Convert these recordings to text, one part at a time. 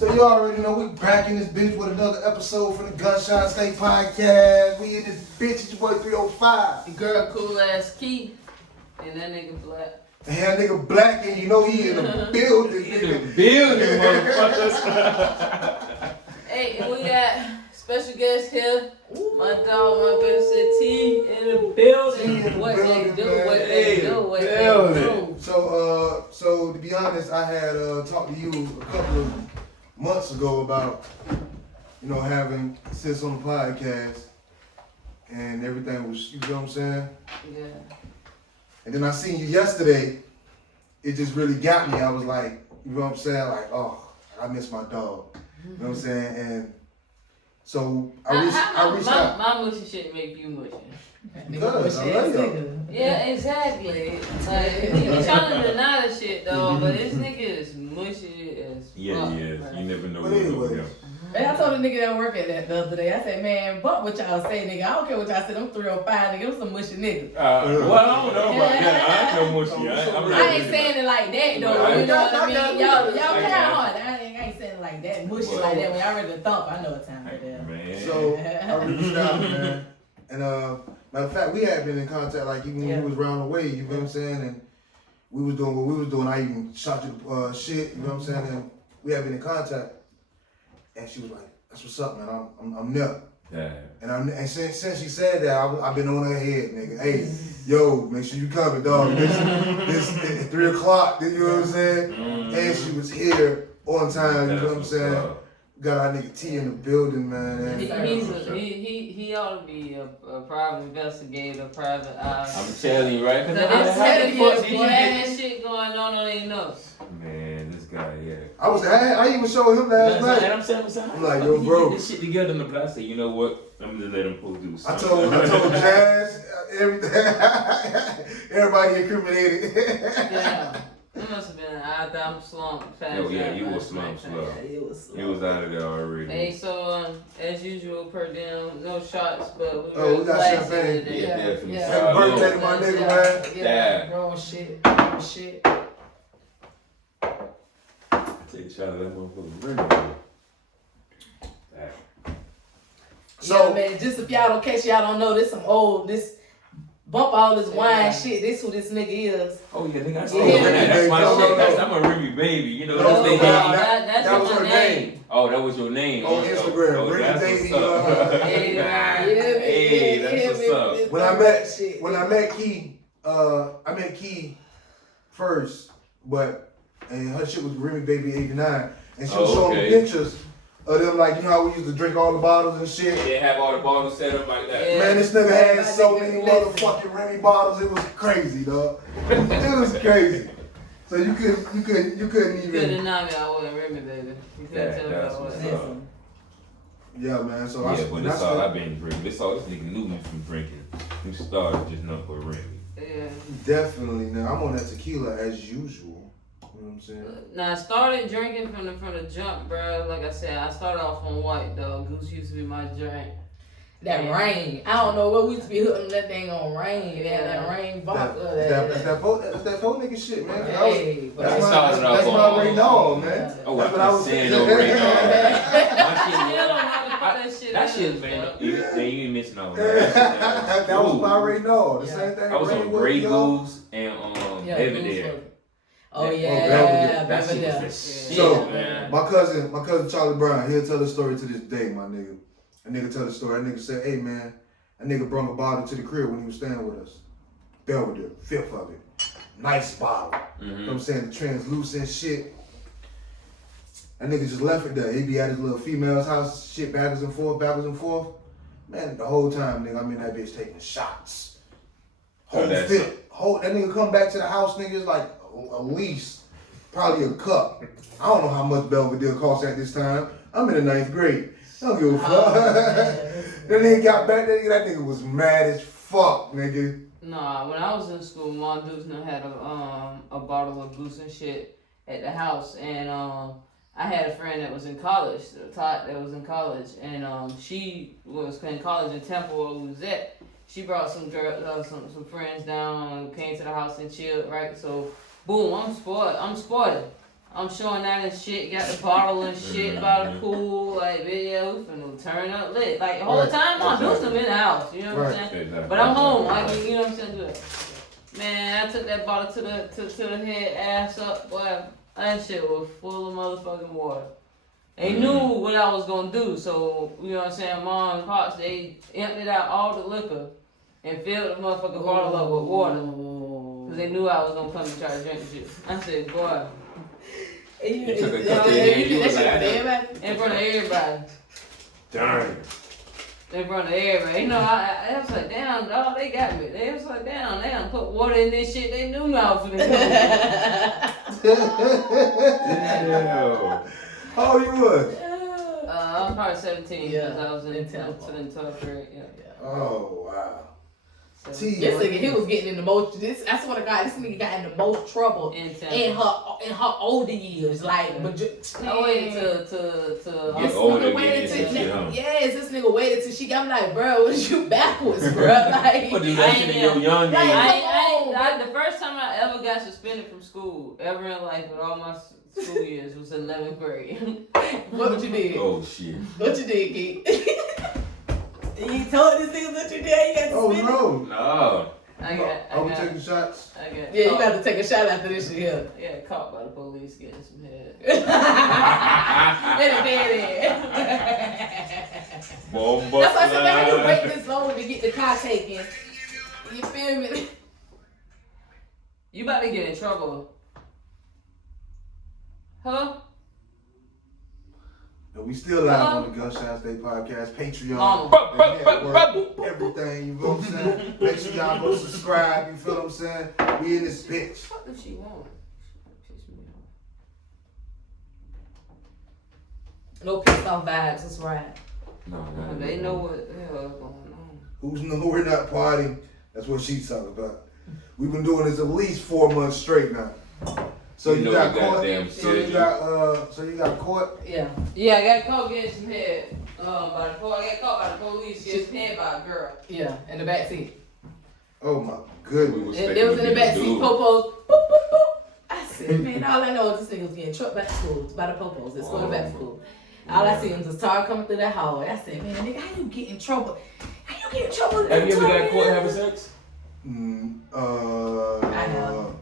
So you already know we back in this bitch with another episode from the Gunshot State Podcast. We in this bitch, it's your boy 305. The girl cool ass Key, and that nigga Black. And that nigga Black, and you know he in the building. In the building, motherfuckers. Hey, and we got special guest here. My dog, my best T in the building. What they do, what they do, what they do. So to be honest, I had talked to you a couple of months ago about, having Sis on the podcast, and everything was, you know what I'm saying? Yeah. And then I seen you yesterday. It just really got me. I was like, you know what I'm saying? Like, oh, I miss my dog. You know what I'm saying? And so I reached out. My mushy shit make you mushy. Because I love you. Yeah, exactly. Like, you trying to deny the shit though, but this nigga is mushy as fuck. Yeah, he is. You never know But what's anyways. going on. And I told the nigga that work at that the other day, I said, man, fuck what y'all say, nigga. I don't care what y'all say, them 305 nigga, them some mushy niggas. Well, I don't know about that. I ain't no mushy. I ain't saying it like that, though. Right. You know what I mean? Y'all I kind of hard. I ain't saying it like that, mushy like that. When y'all ready to thump, I know what time it is. Man. So I reached out, man. And matter of fact, we had been in contact, like even when we was round the way, you know what I'm saying? And we was doing what we was doing. I even shot you shit, you know what I'm saying? And we had been in contact. And she was like, "That's what's up, man. I'm there." Yeah. And since she said that, I've been on her head, nigga. Hey, yo, make sure you coming, dog. This at 3 o'clock. You know what I'm saying? And she was here on time. You know what I'm saying? Got our nigga T in the building, man. And He ought to be a private investigator, private eye. I'm telling you, right? So Cause this how boy had shit going on their nose. Man, this guy, yeah. I even showed him last night. And I'm saying, I'm like, yo, bro. Get this shit together in the place. I said, you know what? I'm just let him produce. I told Jazz everything. Everybody incriminated. Yeah. It must have been after I'm slumped fast. Oh yeah, you was slumped slow. You was out of there already. Hey, so as usual, per them, no shots, but we we got champagne. today. Yeah, definitely. Happy birthday to my nigga, man. Yeah, wrong shit. Take a shot of that motherfucker. Really? So, yeah, man, just if y'all, in case y'all don't know, this bump all this wine shit, this who this nigga is. Oh yeah, nigga, that's Remy my baby. shit. I'm a Remy baby. You know No, that's That's that was my her name. Oh, that was your name On Instagram, Oh, Remy that's baby. what's up. Hey, that's what's up. When I met Key first, and her shit was Remy Baby 89, and she was showing me pictures of them, like, you know how we used to drink all the bottles and shit. They have all the bottles set up like that. Yeah. Man, this nigga had so many motherfucking Remy bottles, it was crazy, dog. It was crazy. So you couldn't You couldn't even. deny me, I wasn't Remy, baby. You couldn't tell me I That's wasn't. what's up. Yeah, man. So Yeah, but that's all I've been drinking. This nigga knew me from drinking. He started just not for Remy. Yeah. Definitely. Now I'm on that tequila as usual. You know what I'm saying? Now I started drinking from the jump, bro. Like I said, I started off on white dog. Goose used to be my drink. That rain. I don't know what we used to be hooking that thing on rain. That rain vodka. That's that four nigga shit, man. Hey, That's started off my on- Reynald, man. Oh, That's what I I was was saying saying. no Reynald. That shit, man. You ain't mention all That was my Reynald. The same thing. I was on Grey Goose and Belvedere. Oh Belvedere. yeah, That shit Belvedere. was the shit, So, man. my cousin Charlie Brown, he'll tell the story to this day, my nigga. A nigga tell the story. That nigga said, "Hey man, that nigga brought a bottle to the crib when he was staying with us. Belvedere, fifth of it. Nice bottle. You know what I'm saying? The translucent shit. That nigga just left it there. He be at his little female's house, shit backwards and forth. Man, the whole time, nigga, I'm in that bitch taking shots. Whole that's fit. That nigga come back to the house, nigga, it's like at least probably a cup. I don't know how much Belvedere costs at this time. I'm in the 9th grade. I don't give a fuck. Then he got back there, that nigga was mad as fuck, nigga. Nah, when I was in school, Mom Dusna had a bottle of Goose and shit at the house, and I had a friend that was in college, Todd, that was in college, and she was in college in Temple where we was at. She brought some friends down, came to the house and chilled, right? So, boom, I'm spoiled. I'm showing that and shit, got the bottle and shit by the pool, like, yeah, we finna turn up lit. Like, the whole time I'm doing them in the house, you know what I'm saying? Exactly. But I'm home, I mean, you know what I'm saying? Good. Man, I took that bottle to the head, ass up, boy, that shit was full of motherfucking water. They knew what I was gonna do, so, you know what I'm saying, Mom and Pops, they emptied out all the liquor and filled the motherfucking bottle up with water. Cause they knew I was gonna come and try to drink shit. I said, boy. And You took a you cup to your did hand, you that was shit like, out to everybody? In front of everybody. Darn. In front of everybody. You know, I was like, damn, dog, they got me. They was like, damn, they done put water in this shit. They knew I was finna Damn. How old you was? I was probably 17 Yeah. because I was in 10th. 12th grade. Yeah. Oh wow. So, T. This nigga, he was getting in the most. I swear to God, this nigga got in the most trouble in in her older years. Like, Yeah. but I waited till Get this older, nigga waited get till into shit, huh? yes, this nigga waited till she got. I'm like, bro, was you backwards, bro? Like, What do that shit in your young Like, age? the first time I ever got suspended from school ever in life with all my school years was 11th grade. what you did? Oh shit. What you did, Keith? You told this nigga what you did. You got Oh suspended. no. No. I Are we got taking shots? I got Yeah, you caught. got to take a shot after this shit here. I got caught by the police getting some head. Let it dead Bomba That's why I said, man, how you slide. wait this long to get the car taken? You feel me? You about to get in trouble. Huh? And we still live on the Gunshot State Podcast, Patreon, Mama. the network, everything, you know what I'm saying? Make sure y'all go subscribe, you feel what I'm saying? We in this bitch. What does she want? Piss me off. No pissed off vibes, that's right. No, They know what the hell is going on. Who's no, we're not partying. That's what she's talking about. We've been doing this at least 4 months straight now. So you know got the caught. goddamn So you got caught. Yeah. Yeah, I got caught getting some head. I got caught by the police getting some head by a girl. Yeah, in the back seat. Oh my We goodness. was They expecting was in to the be back seat, dude. popos. Boop, boop, boop. I said, man, all I know is this nigga was getting trucked back to school by the popos. It's going back to school. All I see was a car coming through that hallway. I said, man, nigga, how you get in trouble? How you get in trouble? Have you ever got caught having sex? I have.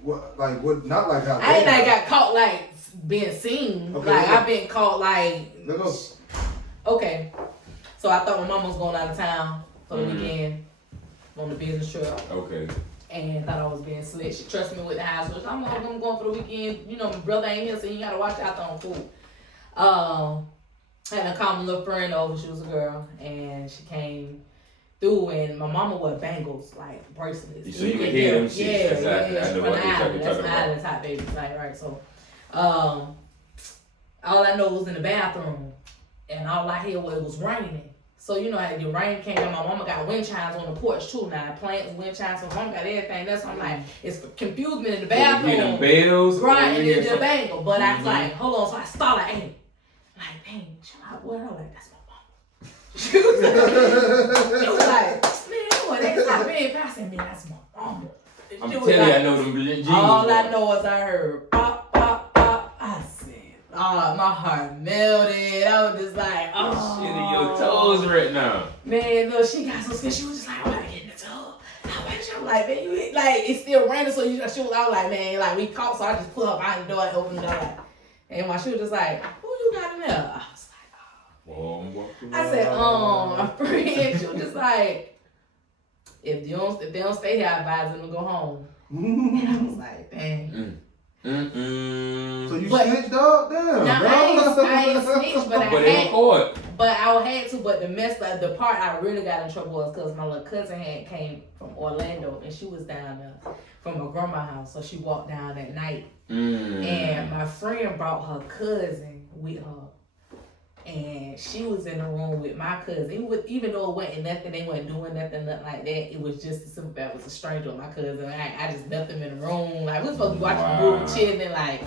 What? Like what? Not like how. I ain't like got caught like being seen. Okay, like yeah. I've been caught like. Let go. Okay. So I thought my mama was going out of town for the Mhm. weekend on the business trip. Okay. And thought I was being slick. She trusted me with the house. So I'm going for the weekend. You know, my brother ain't here, so you gotta watch out on food. I had a common little friend over. She was a girl, and she came through, and my mama wore bangles, like bracelets. So you could hear them shit. Yeah, Exactly. yeah. I She know from what the you're island. talking That's my about. island type baby, like right. So, all I know was in the bathroom, and all I hear was raining. So you know how the rain came down. My mama got wind chimes on the porch too. Now plants, wind chimes. So mama got everything. That's why I'm like, it's confused me in the You hear them bathroom. bells? Right, and You then hear the some- bangle. But I was Mhm. like, hold on. So I started, hey, like, dang, chill out, boy. I'm like, that's my mama. She was like, man, boy, that's not bad. I said, man, that's my mama. I'm She was telling you, like, I know them jeans. all I boy. know is I heard pop, pop, pop. I said, oh, my heart melted. I was just like, oh. Shit in your toes right now. Man, no, she got so scared. She was just like, I want to get in the tub. I was like, man, you like, it's still raining. So she was, I was like, man, like, we caught. So I just pulled her behind the door and opened the door. Like, and while she was just like, who you got in there? I was like, I said, my friend. She was just like, if they don't stay here, I advise them to go home. And I was like, dang. So you But- snitched, dog? Damn. Now, dog. I ain't snitched, but I But they had. were caught. But I had to, but the part I really got in trouble was because my little cousin came from Orlando and she was down there from her grandma's house. So she walked down at night. And my friend brought her cousin with her. And she was in the room with my cousin. Even though it wasn't nothing, they wasn't doing nothing like that. It was just as simple as it was a stranger with my cousin. I just left them in the room. Like, we was supposed to be watching the movie, chilling, like.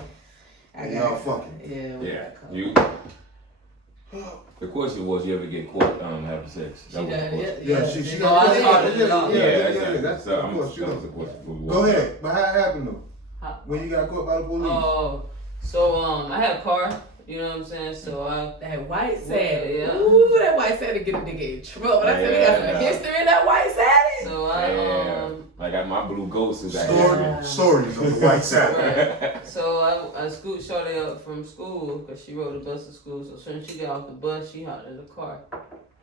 Y'all fucking. Yeah. You. The question was, you ever get caught having sex? That was the question. Yeah, she Oh, I started it off. Yeah, exactly. that's So the that was question. the question. Go ahead. But how it happened though? When you got caught by the police? Oh, so I had a car. You know what I'm saying? So that white Saturn. Yeah. Ooh, that white Saturn get a nigga in trouble. I said we got some history in that white Saturn. So I got my blue ghost. Stories on the white side. Right. So I scooped Shorty up from school because she rode the bus to school. So soon as she got off the bus, she hopped in the car.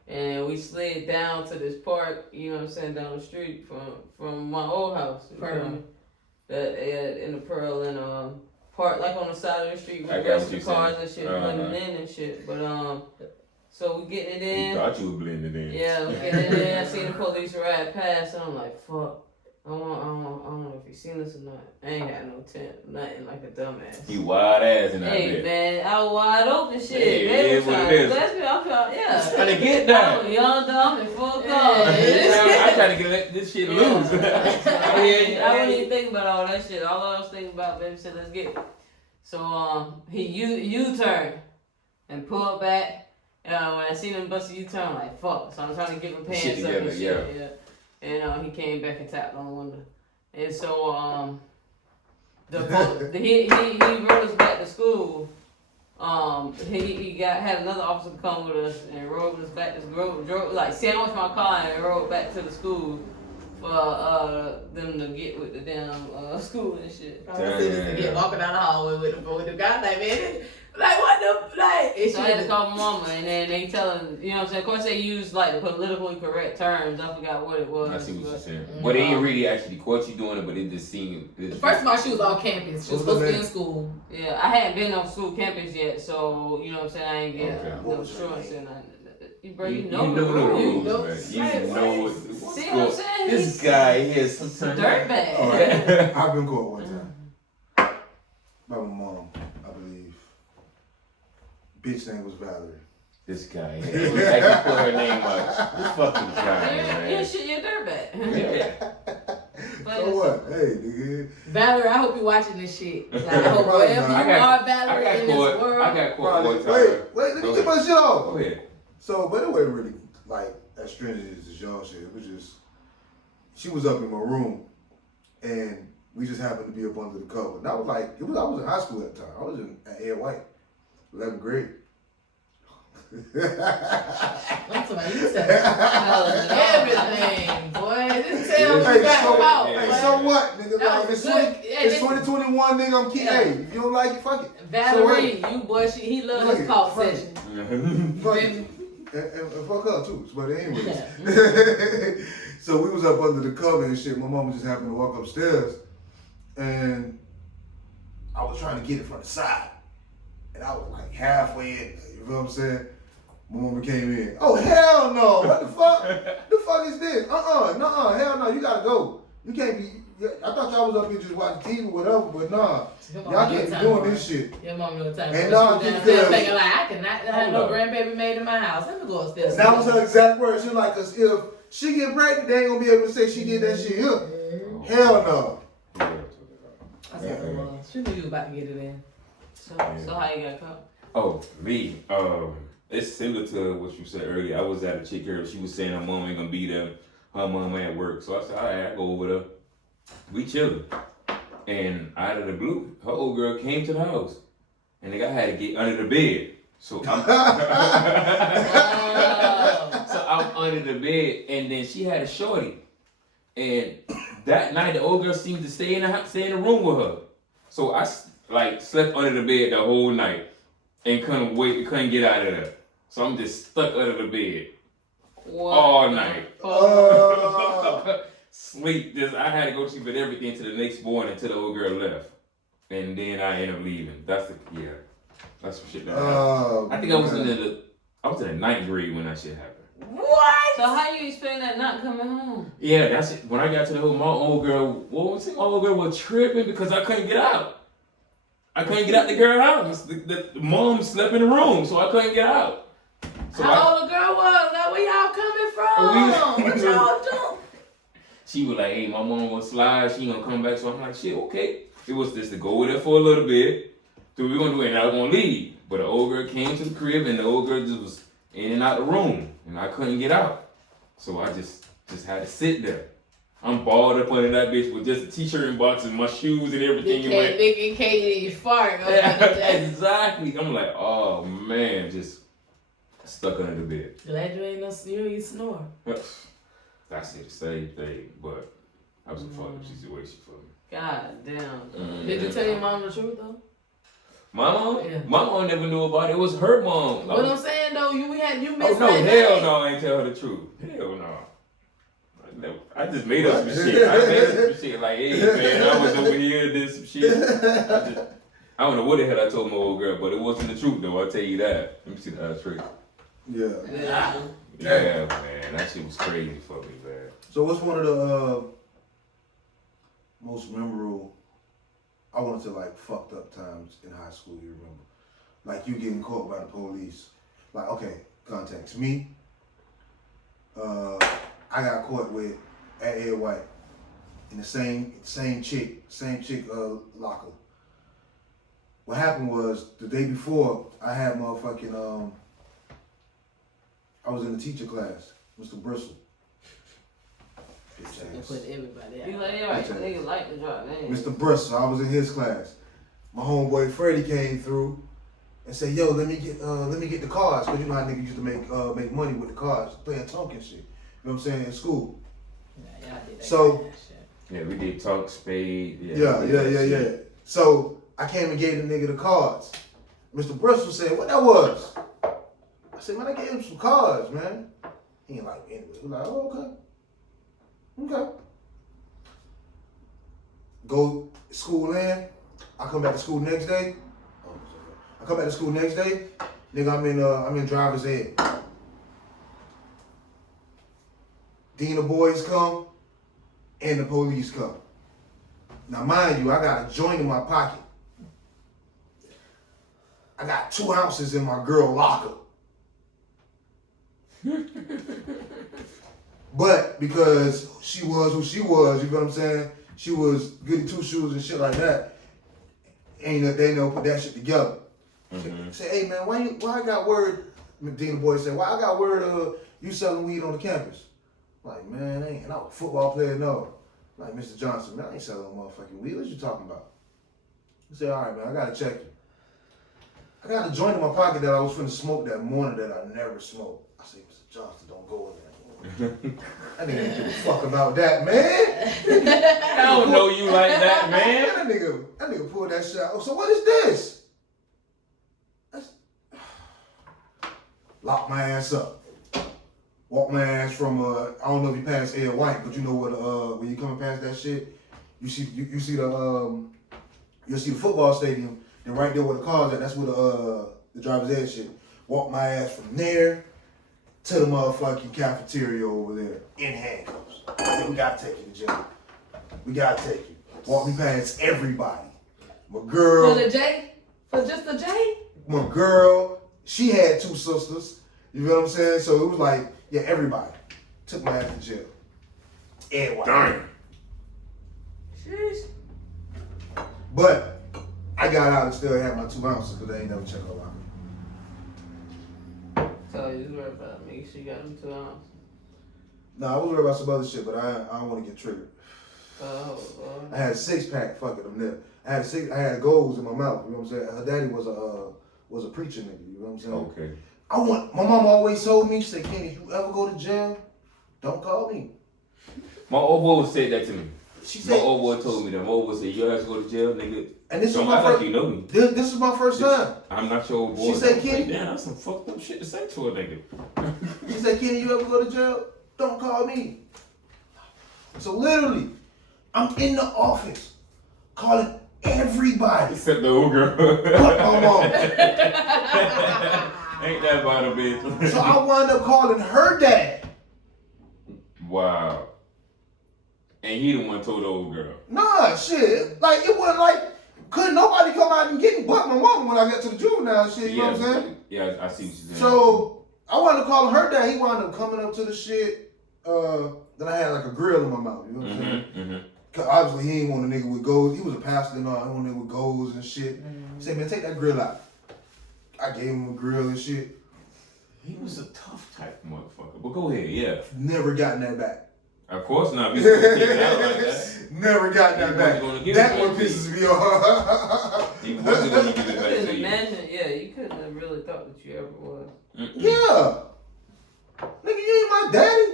And we slid down to this park, you know what I'm saying, down the street from my old house. You feel me? That in the Pearl and park like on the side of the street with the rest of the cars and shit, blending in and shit. But so we getting it in. You thought you were blending in. Yeah, we getting it in. I seen the police ride past, and I'm like, fuck. I don't know if you seen this or not. I ain't had no tent, nothing, like a dumbass. You wild ass in that Hey bit. man, I was wide open shit. Hey, They it was is what trying it to is. bless me. I felt, yeah. Trying to get I that. was young, dumb, and full of I'm trying to get this shit loose. I wouldn't even think about all that shit. All I was thinking about, baby said, let's get it. So he U-turn and pulled back. When I seen him bust a U-turn, I'm like, fuck. So I'm trying to get my pants Shit up and together, shit. Yeah. And he came back and tapped on the window. And so he rode us back to school. He had another officer come with us and rode us back to school. Drove like sandwiched my car and rode back to the school for them to get with the damn school and shit. I was to get walking down the hallway with the guy like, man, like what the like. So I had to call my mama and then they telling, you know what I'm saying? Of course they used like politically correct terms. I forgot what it was. I see what you're saying. But they ain't really actually caught you doing it, but it just seemed. First of all, she was on campus. She was supposed to be in school. Yeah, I hadn't been on school campus yet, so you know what I'm saying. I ain't get no was her assurance name? and bro, you know the rules, You man. know- You know what. See what I'm saying? This guy here is sometimes. Dirtbag. All right. I've been caught one time. By my mom, I believe. Bitch name was Valerie. This guy here. I can put her name up. This fucking guy, man. You're dirtbag. Yeah. So what? Hey, nigga. Valerie, I hope you watching this shit. Like, I hope Probably wherever not. you are, Valerie, I in got this caught. world. I got caught Probably. one time. Wait, let me Go get my shit off. Go ahead. So, but it wasn't really like as stringent as y'all shit. It was just, she was up in my room, and we just happened to be up under the cover. And I was like, I was in high school at the time. I was at Ed White, 11th grade. I'm talking about you said everything, boy. Just tell me Hey, you got so, them out, hey, boy. so what, nigga? That Like, was it's good. Yeah, it's this- 2021, nigga. I'm keep. Yeah. Hey, if you don't like it, fuck it. Valerie, you boy, he loves Look his it, call fuck it. session. Fuck it. And fuck her too. But anyways, so we was up under the cover and shit. My mama just happened to walk upstairs, and I was trying to get it from the side, and I was like halfway in. You know what I'm saying? My mama came in. Oh hell no! What the fuck? The fuck is this? Hell no! You gotta go. You can't be. I thought y'all was up here just watching TV or whatever, but nah, y'all can't be doing this shit. Your mom no time. And And now she I downstairs keep thinking like, I cannot have no Hold up. grandbaby made in my house. Let me go upstairs. And that was her exact words. She was like, 'cause if she get pregnant, they ain't gonna be able to say she did that shit here. Hell no. I said, well, she knew you was about to get it in. So how you got caught? Oh, me. It's similar to what you said earlier. I was at a chick here. She was saying her mom ain't gonna be there. Her mom at work. So I said, all right, I go over there. We chilling. And out of the blue, her old girl came to the house. And I had to get under the bed. So I'm, so I'm under the bed. And then she had a shorty. And that night, the old girl seemed to stay in the room with her. So I slept under the bed the whole night. And couldn't get out of there. So I'm just stuck under the bed all night. Sleep. I had to go sleep with everything till the next morning until the old girl left. And then I ended up leaving. That's some shit that happened. I think I was in the 9th grade when that shit happened. What? So how you explain that not coming home? Yeah, that's it. When I got to the hood, my old girl was tripping because I couldn't get out. I couldn't get out the girl house. The mom slept in the room, so I couldn't get out. So How old the girl was? Like, where y'all coming from? What y'all doing? She was like, hey, my mom gonna slide, she gonna come back. So I'm like, shit, okay. It was just to go with her for a little bit. So we gonna do it and I was gonna leave. But the old girl came to the crib and the old girl just was in and out the room. And I couldn't get out. So I just had to sit there. I'm balled up under that bitch with just a t-shirt and boxes, my shoes and everything. They can't fart. Exactly. I'm like, oh man, just stuck under the bed. Glad you ain't no you snore. That's the same thing, but that was a fucked up situation for me. God damn. Did you tell your mom the truth though? My mom? Yeah. My mom never knew about it. It was her mom. What I'm saying though, you missed Oh that no, day. hell no, I ain't tell her the truth. Hell no. I just made up some shit. I made up some shit like, hey man, I was over here, did some shit. I don't know what the hell I told my old girl, but it wasn't the truth though, I'll tell you that. Let me see the trick. Yeah. Yeah, man, that shit was crazy for me, man. So what's one of the most memorable, I want to say like fucked up times in high school you remember? Like you getting caught by the police. Like, okay, context. Me, I got caught with at Ed White in the same chick locker. What happened was the day before I had motherfucking I was in the teacher class, Mr. Bristle. Bitch You ass. put everybody out. You like, yeah, niggas like to drop names. Mr. Bristle, I was in his class. My homeboy Freddie came through and said, "Yo, let me get the cards, cause you know how niggas used to make money with the cards, playing Tonk and shit. You know what I'm saying, in school." Yeah, y'all did that So- kind of shit. Yeah, we did talk spade. Yeah. So I came and gave the nigga the cards. Mr. Bristol said, "What that was?" I said, "Man, I gave him some cards, man." He ain't like anyway. He was like, "Oh, okay." Go school in. I come back to school next day. Nigga, I'm in driver's ed. Dean of boys come, and the police come. Now, mind you, I got a joint in my pocket. I got 2 ounces in my girl locker. But because she was who she was, you know what I'm saying? She was goody two shoes and shit like that. They know put that shit together. Say, "Hey man, why I got word?" Dean boy said, "Why I got word you selling weed on the campus?" Like, man, and I'm a football player, no. Like, "Mr. Johnson, man, I ain't selling motherfucking weed. What you talking about?" He said, "All right, man, I gotta check you." I got a joint in my pocket that I was finna smoke that morning that I never smoked. I said, "Mr. Johnson, don't go in there." That nigga didn't give a fuck about that, man. I don't know you like that, man. That nigga pulled that shit out. "Oh, so what is this?" Lock my ass up. Walk my ass from I don't know if you passed Ed White, but you know what when you coming past that shit, you see the football stadium, and right there where the cars at, that's where the driver's ed shit. Walk my ass from there to the motherfucking cafeteria over there in handcuffs. Hey, we gotta take you to jail. We gotta take you. Walk me past everybody. My girl. For the J? For just the J? My girl, she had 2 sisters. You know what I'm saying? So it was like, yeah, everybody took my ass to jail. Ed White. Darn. Sheesh. But I got out and still had my 2 ounces because they ain't never checked on me. So you was worried about making sure you got them 2 ounces. No, I was worried about some other shit, but I don't want to get triggered. I had a 6-pack, fuck it, I'm there. I had goals in my mouth, you know what I'm saying? Her daddy was a preacher nigga, you know what I'm saying? Okay. My mom always told me, she said, "Kenny, if you ever go to jail, don't call me." My old boy said that to me. She My said, old boy told me that. My old boy said, "You ever go to jail, nigga? and this is Don't my act like first, you know me. this is my first time. I'm not your old boy." She said, I was like, "Kenny." "Damn, that's some fucked up shit to say to a nigga." She said, "Kenny, you ever go to jail? Don't call me." So literally, I'm in the office calling everybody Except the old girl. but my mom. Ain't that about a bitch? So I wound up calling her dad. Wow. And he the one told the old girl. Nah, shit. Like, it wasn't like, couldn't nobody come out and get me but my mom when I got to the juvenile shit, you know what I'm saying? Yeah, I see what you're saying. So I wound up calling her dad. He wound up coming up to the shit. Then I had like a grill in my mouth, you know what I'm saying? Cause obviously he ain't want a nigga with goals. He was a pastor and all. I want a nigga with goals and shit. He said, "Man, take that grill out." I gave him a grill and shit. He was a tough type of motherfucker. But go ahead, yeah. Never gotten that back. Of course not. We couldn't take it out like that. Never got that He back. wasn't gonna give That it one back to pisses me off. He wasn't gonna give it You back couldn't to you. imagine, yeah, you couldn't have really thought that you ever was. Yeah. Nigga, you ain't my daddy.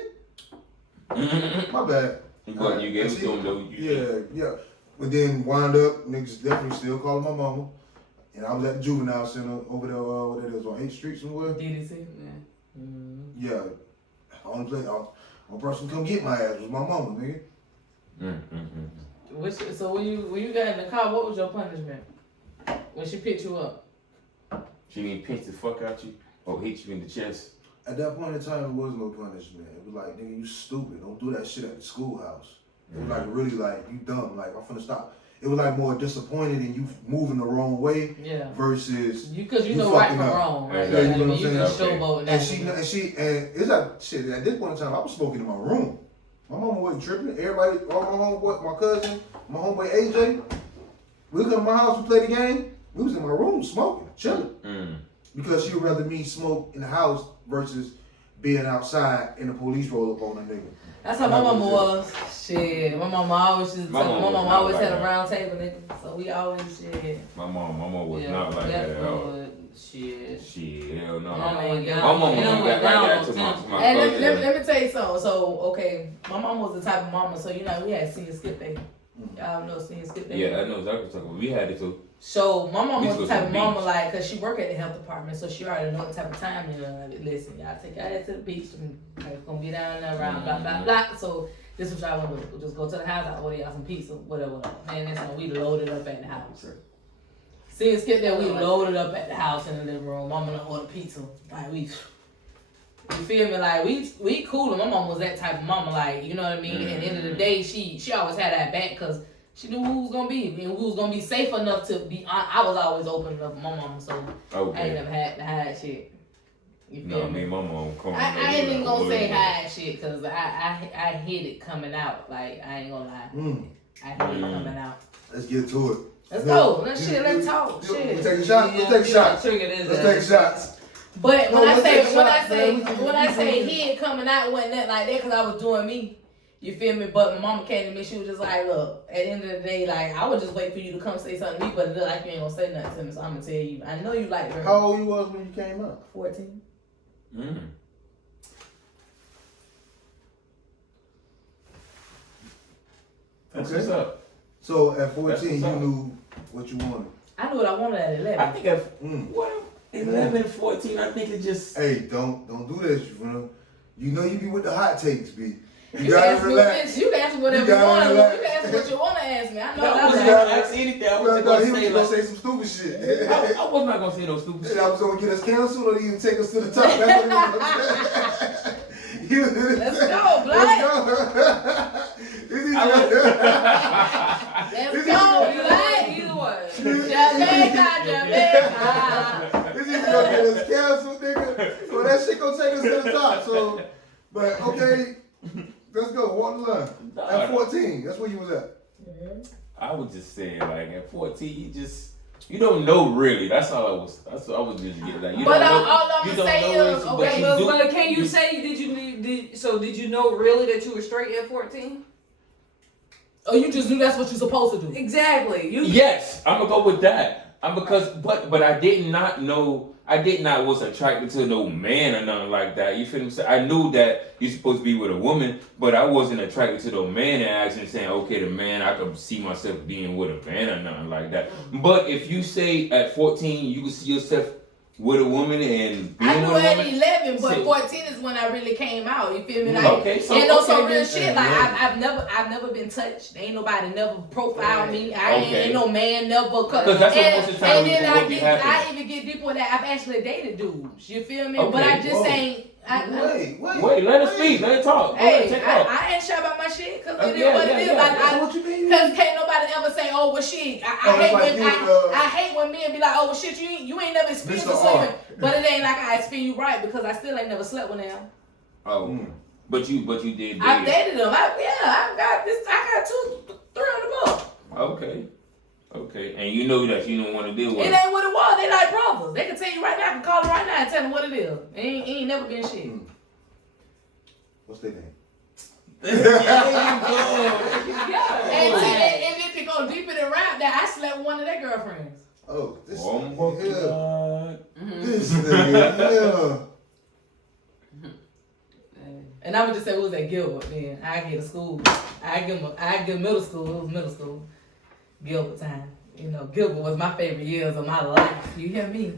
Mm-mm. My bad. But you gave it to him though. Yeah. But then wind up, niggas definitely still calling my mama. And I was at the juvenile center over there, what it is, on 8th Street somewhere. DDC. Yeah. Yeah. Only place, one person come get my ass was my mama, nigga. So when you got in the car, what was your punishment? When she picked you up? She didn't pinch the fuck out you or hit you in the chest. At that point in time, there was no punishment. It was like, nigga, you stupid. Don't do that shit at the schoolhouse. It was like, really like, you dumb. Like, I'm finna stop. It was like more disappointed in you moving the wrong way Yeah. versus. Because you You know right fucking from up. wrong, right? Yeah, you know what I'm You just saying? showboating that. And it's like, shit, at this point in time, I was smoking in my room. My mama wasn't tripping. Everybody, all my homeboy, my cousin, my homeboy AJ, we come to my house, we play the game. We was in my room smoking, chilling. Because she would rather me smoke in the house versus being outside and the police roll up on a nigga. That's how my mama was. Shit, my mama always just My my mama mama was not always like had a that. round table, nigga. So we always shit. My mom was Yeah, not like that at all. definitely. Shit. Shit, hell no. My mama went My down. mama It got went like down that on to my Tim. And cousin. let me tell you something. So okay, my mom was the type of mama. So you know we had senior skip day. Y'all know senior skip day. Yeah, I know exactly what you're talking about. We had it too. So my mom We was the was on type of the mama beach. like, cause she work at the health department, so she already know what type of time. You know, like, listen, y'all take your ass to the beach and like, gonna be down there around blah blah blah. So this is what y'all want to do. We'll just go to the house, I'll order y'all some pizza, whatever. And that's when we loaded up at the house. Since skip there, we loaded up at the house in the living room. Mama done order pizza. Like you feel me? Like we cool. And my mom was that type of mama. Like you know what I mean. And at the end of the day, she always had that back because she knew who was gonna be and who was gonna be safe enough to be. I was always open enough for my mama, so I ain't Okay. never had to hide shit. You feel No, I me? mean, my mom come. I ain't even gonna say hide shit because I hit it coming out. Like I ain't gonna lie, I hit it coming out. Let's get to it. Let's go. Let's talk. We Shit. take a shot. Let's take a shot. Let's take shots. But No, when let's take shots, when I man. say hit coming out, it wasn't that like that because I was doing me. You feel me? But my mama came to me. She was just like, look. At the end of the day, like I would just wait for you to come say something to me, but it look like you ain't gonna say nothing to me. So I'm gonna tell you. I know you like her. How old you was when you came up? 14. That's Okay. what's up. So at That's 14, what's you up. knew what you wanted. I knew what I wanted at 11. I think at Mm. what 11, 14, I think it just. Hey, don't do this, you know you be with the hot takes, B. You You gotta ask me, relax. bitch, you can ask me whatever You you, gotta want. relax. You can ask me what you want to ask me. I know No, I that. wasn't gotta- gonna ask anything. I He was was gonna say gonna like, say some stupid shit. I was not gonna say no stupid And shit. I was gonna get us canceled or even take us to the top. That's what he was gonna say. Let's go, Black. Let's go. Let's go, Black. Either way. Jamaica, Jamaica. This is gonna get us canceled, nigga. So that shit gonna take us to the top. So, but okay, let's go. Walk the line. At 14, that's where you was at. I was just saying, like at 14, you don't know really. That's all I was. That's what I was just getting at. You But don't know. all I'm You gonna don't say know is, it, okay, but you do. But can you say did you know really that you were straight at 14? oh, you just knew that's what you're supposed to do. Exactly. Yes, I'm gonna go with that. But I did not know. I did not was attracted to no man or nothing like that. You feel me? So I knew that you're supposed to be with a woman, but I wasn't attracted to no man and actually saying, okay, the man I could see myself being with a man or nothing like that. But if you say at 14 you could see yourself with a woman and being I knew with a at woman, 11, but See. 14 is when I really came out. You feel me? Like, Okay, so- and on some okay, real then. shit. Like I've never been touched. Ain't nobody never profiled me. Okay. Ain't no man never. Because that's what most of the time and then what be happening. I even get deeper with that. I've actually dated dudes. You feel me? But Okay. I just Whoa. ain't. Wait, let us speak. Let it talk. Go ahead, Hey, take off. I ain't sure about my shit because it is Yeah, what it yeah, is. yeah. Like, So what you mean? Cause can't nobody ever say, oh well shit. I Oh, hate it's like when you, I hate when men be like, oh well shit, you ain't never experienced Mr. this R. woman. But it ain't like I spin you right because I still ain't never slept with them. Oh, but you did. I've date. dated them. I got 2, 3 on the book. Okay, and you know that you don't want to deal with It it. ain't what it was. They like brothers. They can tell you right now. I can call them right now and tell them what it is. It ain't never been shit. What's their name? There you go. And if you go deeper than rap, that I slept with one of their girlfriends. Oh, this Oh, nigga, this nigga, And I would just say we was at Gilbert, man. I get to school. I give middle school. It was middle school. Gilbert time. You know, Gilbert was my favorite years of my life. You hear me?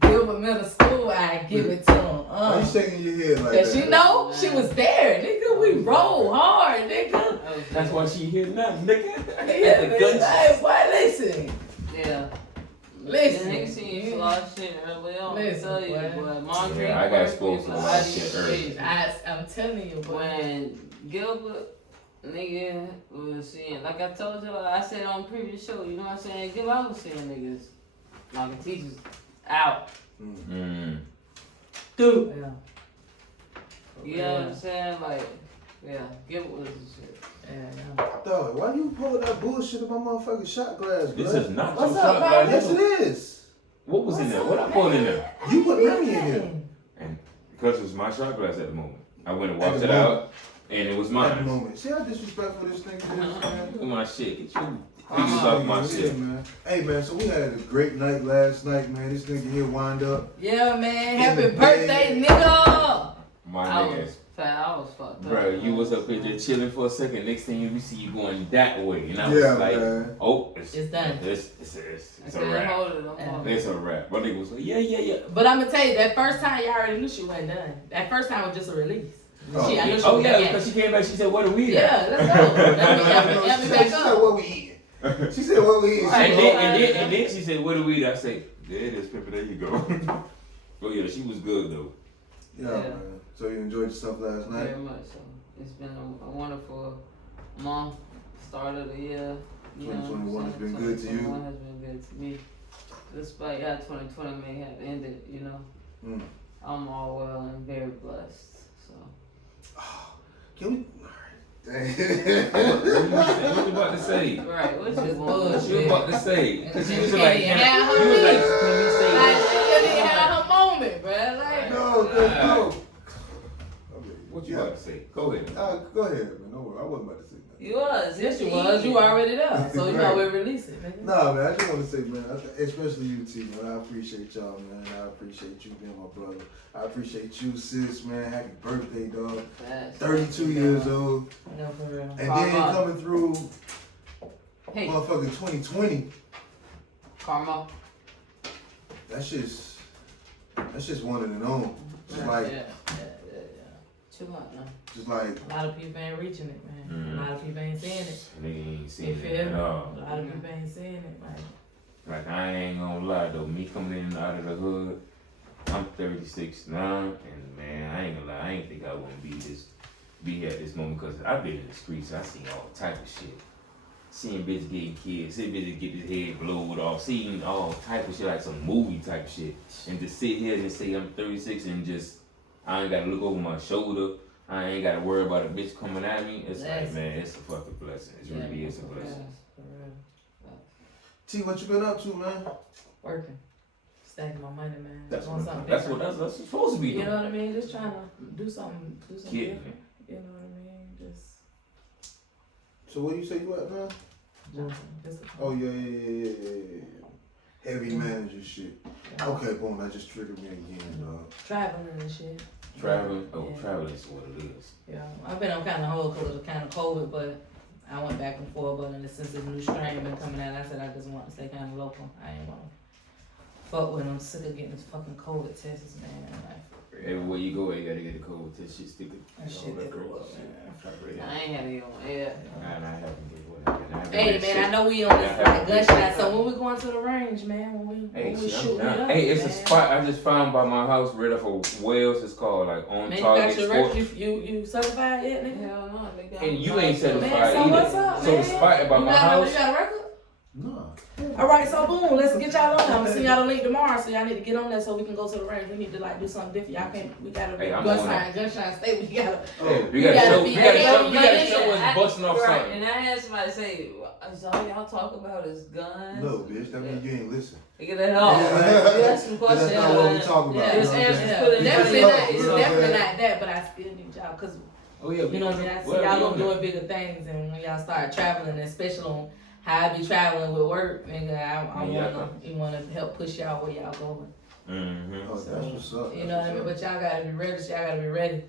Gilbert Middle School, I give it to him. Why you shaking your head like Cause that? she know she was there, nigga. We roll hard, nigga. That's why she here now, nigga. Yeah, The man. gun- Like, boy, listen. Yeah. Listen. Nigga seen you fly shit early on. Listen, I tell you, boy. boy. Mom Yeah, I got exposed to a lot of shit early. I'm telling you, boy. When Gilbert, nigga, was seeing, like I told you, I said on previous show, you know what I'm saying? Gilbert, I was seeing niggas, like teachers, out. Mm. Dude. Yeah. You know what I'm saying? Like, yeah, Gilbert was the shit. Yeah. Dog, why you pull that bullshit in my motherfucking shot glass, bro? This is not What's your up, shot Bob? glass. Yes, it is. What was in there? What I put in there? You put Remy in here. And because it was my shot glass at the moment, I went and At washed the it moment. out, and it was At the mine. moment. See how disrespectful this nigga is, man? Look at my shit. Get you I'm pieces off my yeah, shit. man. Hey, man, so we had a great night last night, man. This nigga here wind up. Yeah, man. In Happy the birthday, nigga. My I nigga. was fat, I was fucked up. Bro, you was up here just chilling for a second. Next thing you see you going that way, and I was Yeah, like, man. "Oh, It's done. It's I a couldn't wrap. hold it no more. It's a wrap." My nigga was like, "Yeah." But I'm gonna tell you, that first time y'all already knew she wasn't done. That first time was just a release. Oh, I knew she Oh was yeah, back because at. she came back. She said, "What are we?" Yeah, let's go. Let me She back said up. what we eating. She said what we eating. Right. And then she said, "What are we?" I say, "There it is, Pepper. There you go." But yeah, she was good though. Yeah, Yeah. man. So you enjoyed yourself last night? Very much so. It's been a wonderful month, start of the year. You know what I'm 2021 has saying? been good to you? 2021 has been good to me. Despite 2020 may have ended, you know. Mm. I'm all well and very blessed. So Can we? What you about to say? right, what Just you want? What bullshit. you about to say? Because you was Yeah, like, yeah, can yeah. you was like, can we say Like, this? she didn't have her moment, bro. Like, No, no. What you about to say? Go ahead. Go ahead, man. No worry. I wasn't about to say nothing. You was. yes, you was. You already there. So you know we release it, nigga. Nah, man, I just want to say, man, especially you, T, man, I appreciate y'all, man. I appreciate you being my brother. I appreciate you, sis, man. Happy birthday, dog. Fast. 32 years old. No, for real. And then Karma. coming through Hey, motherfucking 2020, karma. that's just one in and on. Just like, Yeah. Chill out now. just like, A lot of people ain't reaching it, man. Mm. A lot of people ain't seeing it. Nigga ain't You seen feel it me? at all. A lot of people ain't seeing it, man. Like, I ain't gonna lie though, me coming in and out of the hood, I'm 36 now, and man, I ain't gonna lie, I ain't think I wouldn't be here at this moment, because I've been in the streets, I seen all type of shit. Seeing bitches getting kids, seeing bitches get his head blowed off, seeing all type of shit, like some movie type shit. And to sit here and say I'm 36 and just, I ain't gotta look over my shoulder, I ain't gotta worry about a bitch coming at me, it's like, Blessing. man, it's a fucking blessing. It really is a blessing. For real. T, what you been up to, man? Working. Stacking my money, man. That's Doing what something that's different. what's supposed to be You doing. know what I mean? Just trying to do something Kid, different. You know what I mean? Just So where you say you at, man? Johnson. Just Oh, yeah. Heavy manager shit. Okay, boom, that just triggered me again, dog. traveling and shit. Traveling, Yeah. traveling is what it is. Yeah, I've been on kind of hold because of kind of COVID, but I went back and forth. But in the sense of the new strain been coming out, I said I just want to stay kind of local. I ain't want to fuck with them. I'm sick of getting this fucking COVID tests, man. Like, Everywhere you go, you gotta get a COVID test. Shit stick it. that shit everywhere, man. I ain't had it on air. I haven't get what Hey man, I know we on this like gunshot. So when we going to the range, man, when Hey, we shit, I'm shooting it down. up, Hey, it's a man. spot I just found by my house right off of Wales. It's called like On Man, you Target got your Sports. record? You certified yet, nigga? Hell no, nigga. And you ain't certified Man, so either. what's up, So man? the spot by you my got, house. You got a record? Nah. All right, so boom, let's get y'all on there. I'm gonna send y'all the link tomorrow, so y'all need to get on there so we can go to the range. We need to like do something different. Y'all can't. We gotta Hey, I'm gunshine state. We gotta. Oh, We gotta gotta show. be- We gotta hey, show. We gotta listen, show us busting off Right, something. and I had somebody say, "So all y'all talk about is guns." no, bitch, that means you ain't listen. Nigga, that's all. Yeah. You ask some questions. That's not what we talking about. Yeah, you just know what I'm answer saying? put it Definitely in not. there, It's you know. definitely not that, but I still need y'all because Oh yeah, You know what I mean? I see y'all gonna doing bigger things, and when y'all start traveling, especially on how I be traveling with work, nigga, I wanna help push y'all where y'all going. Mm-hmm. Oh, that's what's up. You know what I mean? But y'all gotta be ready. Y'all gotta be ready.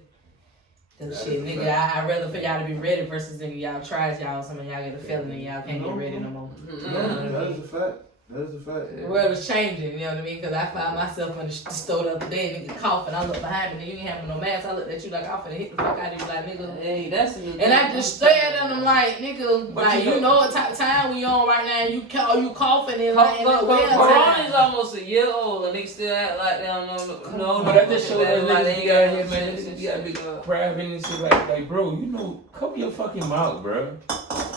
Cause That shit, is a nigga, I'd rather for y'all to be ready versus nigga y'all tries y'all. Some of y'all get a feeling and y'all can't get ready no more. No, that is a fact. That is a fact. The world is changing, you know what I mean? Cause I found myself in the store the other day, nigga coughing. I looked behind me, nigga, you ain't having no mask. I looked at you like I'm finna hit the fuck out of you, like nigga. Hey, that's a new And I just stared at him like, nigga, But like you know what type of time we on right now? You coughing and like, Corona is almost a year old and they still act like they don't know. But that just shows that like niggas they be got out here, no man. sense and Niggas be out shit. here crabbing and shit like, bro, you know, cover your fucking mouth, bro.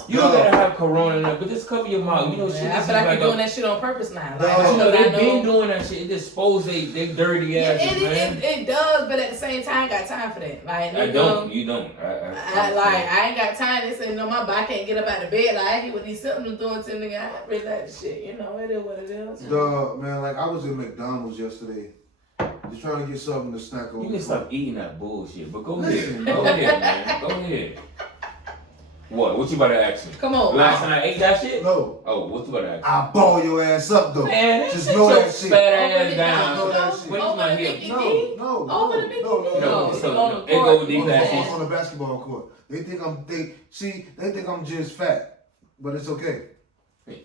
You don't gotta have corona, now, but just cover your mouth. You know, shit. I feel like you're doing that shit on purpose now. No, Like, But you know, I they been doing that shit. It expose they dirty asses, man. it does, but at the same time, I ain't got time for that. Like, I nigga, don't. You don't. I ain't got time. They say, no, my body can't get up out of bed. Like, I get what these symptoms doing to me. I really like the shit. You know, it is what it is. Dog, man, like I was in McDonald's yesterday, just trying to get something to snack on. You can stop eating that bullshit. But go Listen, ahead. Go ahead, man. Go ahead. What you about to ask me? Come on. Last time I ate that shit? No, Oh, what you about to ask me? I ball your ass up though. Man, just sit know your that shit. fat ass down. Know that shit. Wait, Over my the hip. Mickey No, D? no, Over the no, Mickey no, D? no, No, no. so on the it go court. deep On ass the, shit. on the basketball court. They think I'm just fat, but it's okay. You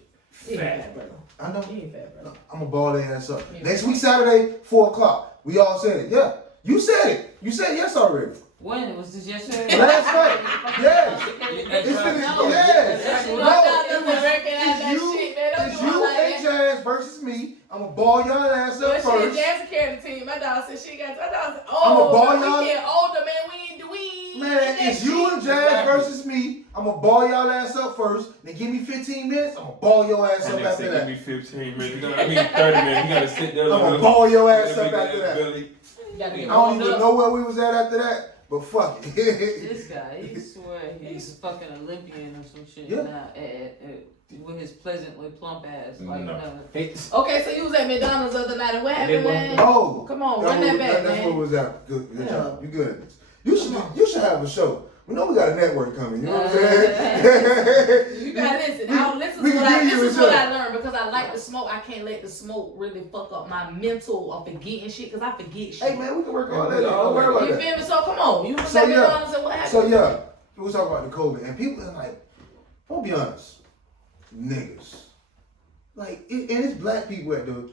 ain't fat, brother. I know. You ain't fat, brother. I'm gonna ball their ass up. Yeah. Next week Saturday, 4:00. We all said it. Yeah, you said it. You said yes already. When? Was this yesterday? Last night. Yes. It's It's right. finished. No, Yes. that's No, not- it was it's you and Jazz versus me. I'm gonna ball your ass up Well, shit, first. Jazz carried the team. My dog said she got. My dog said, I'ma "Oh, ball we y'all- getting older, man. We Man, it's you and Jazz Exactly. versus me. I'm gonna ball y'all ass up first. Then give me 15 minutes. I'm gonna ball your ass up after Give that. me 15 minutes. I mean 30 minutes. You gotta sit there. I'm gonna ball your ass up Big after ass that. belly. You gotta I get don't warmed even up. know where we was at after that, but fuck it. This guy, he swear he's a fucking Olympian or some shit Yeah. now, with his pleasantly plump ass. Like, No. no. Hey, Okay, so you was at McDonald's the other night, and what And happened, then man? Oh, Come on, run that back, that's man. what it was at. Good Yeah. job. You good at this. You should have a show. We know we got a network coming. You know what I'm saying? You gotta listen. I'll listen we to can what give you this is a what show. I learned because I like to smoke. I can't let the smoke really fuck up my mental of forgetting shit because I forget shit. Hey man, we can work on that. Don't worry about You that. feel me? So come on. You was So, at yeah. McDonald's and what happened? So yeah, we was talking about the COVID and people are like, don't be honest, niggas. Like, and it's black people at the,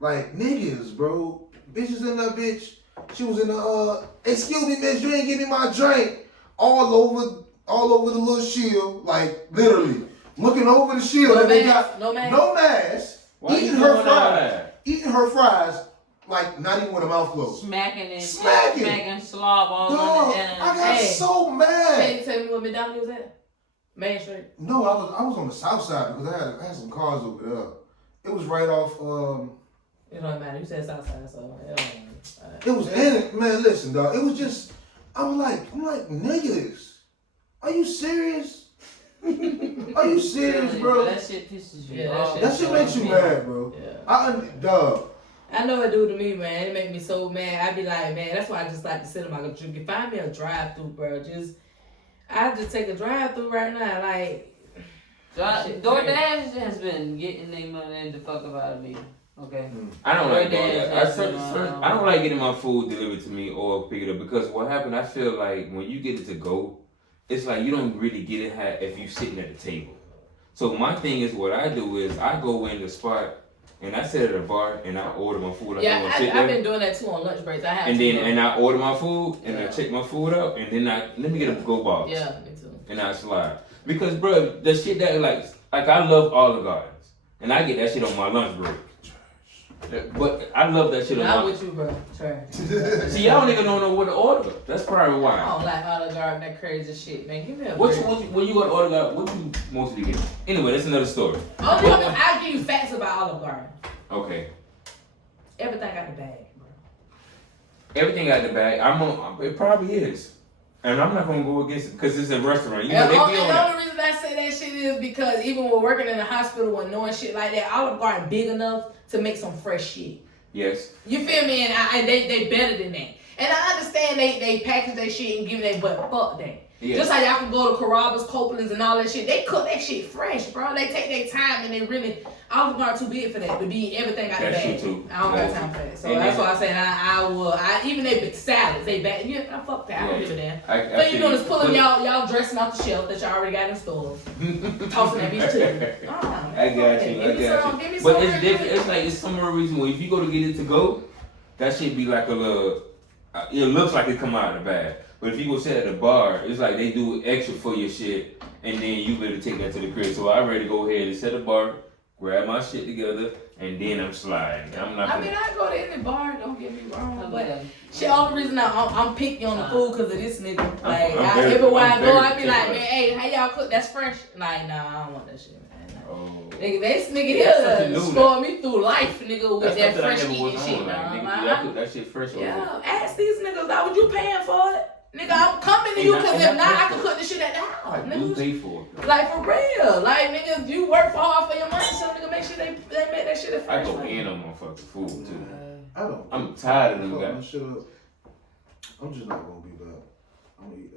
like niggas, bro. Bitches in that bitch. She was in the excuse me, bitch, you ain't give me my drink. All over the little shield, like literally looking over the shield. No and they mask, got no mask. no mask. Why Eating you her doing all fries. that? Eating her fries, like not even with her mouth closed. Smacking slob all Dog, on the I got Hey. so mad. Can you tell me what McDonald's was at? Main Street. No, I was on the south side because I had some cars over there. It was right off. It don't matter. You said Southside, so it don't matter. It was in it, man. Listen, dog. It was just. I'm like niggas. Are you serious? Are you serious, bro? That shit pisses you Yeah, that off. shit- That shit makes you mad, bro. Yeah. Dog. I know it do to me, man. It make me so mad. I be like, man, that's why I just like to sit in my computer. Find me a drive-through, bro. I just take a drive-through right now, like. Shit, DoorDash has been getting their money the fuck up out of me. Okay. I don't like DoorDash that. has been, I don't like getting my food delivered to me or pick it up because what happened, I feel like when you get it to go, it's like you don't really get it if you sitting at the table. So my thing is what I do is I go in the spot and I sit at a bar and I order my food. Yeah, I've been doing that too on lunch breaks. I have and to. then I order my food and I Yeah. check my food out and then let me get a go box. Yeah, me too. And I slide. Because bro, the shit that like I love Olive Gardens. And I get that shit on my lunch break. But I love that shit on Not my with you, bro. Trash. See, y'all niggas don't know what to order. That's probably I why. don't like Olive Garden, that crazy shit, man. Give me a When break. you go to order that, what you mostly get? Anyway, that's another story. Only I'll give you facts about Olive Garden. Okay. Everything got the bag, bro. Everything got the bag. It probably is. And I'm not gonna go against it because it's a restaurant. You know, And they be on the that. only reason I say that shit is because even when working in the hospital and knowing shit like that, Olive Garden big enough to make some fresh shit. Yes. You feel me? And they better than that. And I understand they package their shit and give it, but fuck that. Yeah. Just how y'all can go to Carrabba's, Copeland's, and all that shit. They cook that shit fresh, bro. They take their time and they really. Olive Garden too big for that to be everything out the That's bag. true, too. I don't got time for that. So And that's then- why I said I will. Even they big salads, they bag. Yeah, fuck that. I don't give a damn. I What you doing is pulling feel- y'all dressing off the shelf that y'all already got in stores, tossing that bitch to you. I got you. Give me some. But it's real different. good. It's like it's some reason where if you go to get it to go, that shit be like a little. It looks like it come out of the bag. But if you go sit at the bar, it's like they do extra for your shit, and then you better take that to the crib. So I'm ready to go ahead and set the bar, grab my shit together, and then I'm sliding. I'm not. I mean, I go to any bar. Don't get me wrong, but Okay. shit. Only reason I'm picky on the food because of this nigga. Like I'm very- everywhere I'm I go, very I be like, particular. man, hey, how y'all cook? That's fresh. Like, nah, I don't want that shit, man. Oh. Nigga, this nigga That's something here new, spoiled me through life, nigga, with That's that something I fresh never eating was shit. on. Like, Nah, nigga, man. I cook that shit fresh over there. Yeah, ask these niggas, like, would you paying for it? Nigga, I'm coming to And you I- because and if I not, pay I for can it. cook this shit at the house. I do Nigga, pay for it. like for real. Like, nigga, you work for hard for your money, so nigga, make sure they make that shit a I fresh go one. in on motherfucking food too. I don't. I'm tired of them Fuck guys. my shit up. I'm just not gonna be back. I'm gonna eat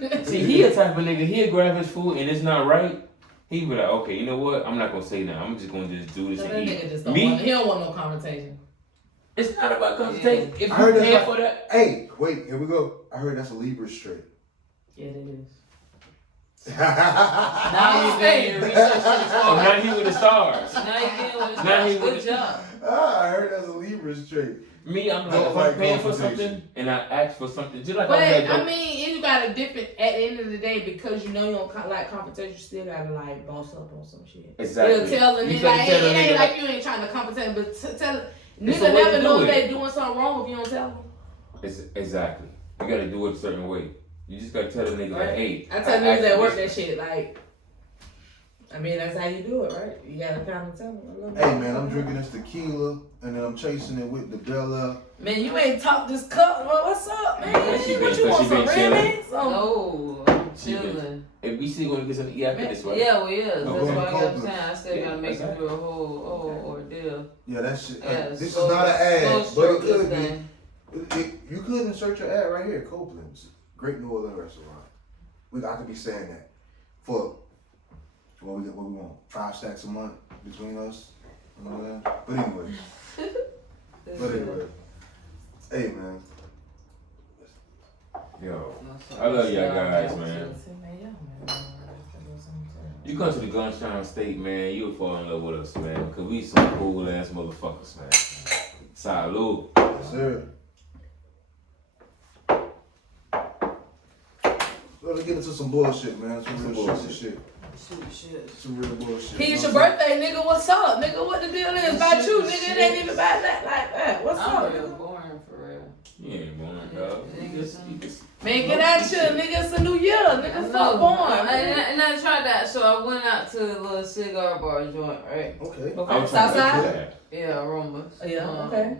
that shit. See, he a type of nigga, he'll grab his food and it's not right. He be like, okay, you know what? I'm not gonna say that. I'm just gonna just do this So and that eat. nigga just don't Me, want, he don't want no confrontation. it's not about consultation. If I heard you that's pay like- for that, Hey, wait, here we go. I heard that's a Libra straight. Yeah, it is. Now you doing your research to the oh, stars. now he with the stars. Now you getting with the Now he stars. with Good the- job. I heard that's a Libra straight. Me, I'm I like, if like I'm paying for confrontation. something and I ask for something, just like But I'm like, I mean, you got a different. At the end of the day, because you know you don't like confrontation, you still gotta like boss up on some shit. exactly. You'll tell the You nigga gotta like, tell hey, the it ain't nigga like you ain't trying to confrontate, but tell It's nigga a way to never do know it. if they doing something wrong if you don't tell them. Exactly. You gotta do it a certain way. You just gotta tell the nigga, like, Right. hey. I tell niggas asked that for work this. that shit like. I mean, that's how you do it, right? You gotta kind of tell them a little bit. Hey man, I'm drinking this tequila and then I'm chasing it with the Bella. Man, you ain't talked this cup. Well, what's up, man? Cause she What been- you cause want, she some been chilling. remix? Oh, No, I'm She been- chilling. Hey, we still gonna get something to eat after this, right? Yeah, we is. That's Oh, why okay. I got saying I still Yeah, gotta make it okay. through a whole ordeal. Yeah, that shit. Yeah, this is slow- not an ad, slow but it stroke this could be. thing. You could insert your ad right here, Copeland's. Great New Orleans restaurant. I could be saying that for what we want, 5 stacks a month between us. You know what I'm saying? But anyway, hey man, Yo, I love y'all guys, man. You come to the Gunshine State, man, you'll fall in love with us, man. Because we some cool ass motherfuckers, man. Salud. yes sir. Let's get into some bullshit, man. Some real shit. Some real bullshit. Hey, it's You your know what I'm birthday, nigga. What's up, nigga? What the deal is about you, nigga? It ain't even about that like that. What's I'm up, real nigga? boring for real. You ain't born, dog. You just Man, get out here, nigga. It's a new year, nigga. Fuck born. And I tried that, so I went out to a little cigar bar joint, right? saying? Okay. I'm Okay, trying to Southside? do that. Yeah, aromas. Yeah, okay.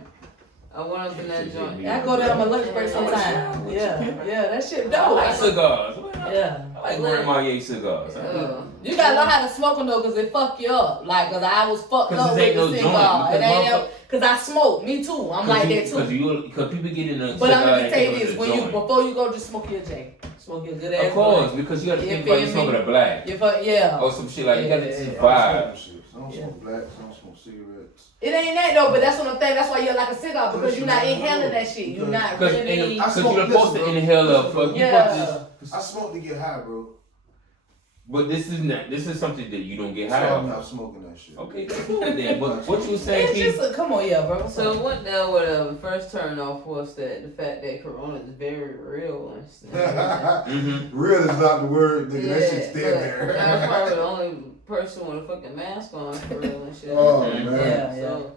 I went up in that joint. I go there on my lunch break sometime. Yeah, that shit dope. I like cigars. Yeah. I like Grand Marnier cigars. You gotta learn how to smoke them though, cause it fuck you up. Like, cause I was fucked 'Cause up this with ain't the no cigar. joint, It ain't because cause I smoke. Me too. I'm like that too. Because people get in a But I'm cigar gonna and tell you think this: it's a when you joint. before you go, just smoke your J. Smoke your good ass. Of course, blunt. because you got to You think about you feel me? smoking a black. You fuck yeah. Or some shit like you got to Yeah. survive. I don't smoke blacks. I don't smoke cigarettes. It ain't that though, but that's what I'm saying. That's why you're like a cigar because you're not inhaling that shit. You're not Because really. I you're smoke supposed this, to bro. inhale up. But Yeah. I smoke to get high, bro. But this is not. This is something that you don't get So high I'm off. not smoking that shit. Okay, let's do it then. But what you were saying, It's Keith? just a, come on, yeah, bro. So what the whatever first turn off was that the fact that Corona is very real and stuff. Mm-hmm. Real is not the word, nigga. Yeah, That shit's dead but there. I was probably the only person with a fucking mask on for real and shit. Oh, Mhm. man. Yeah. So,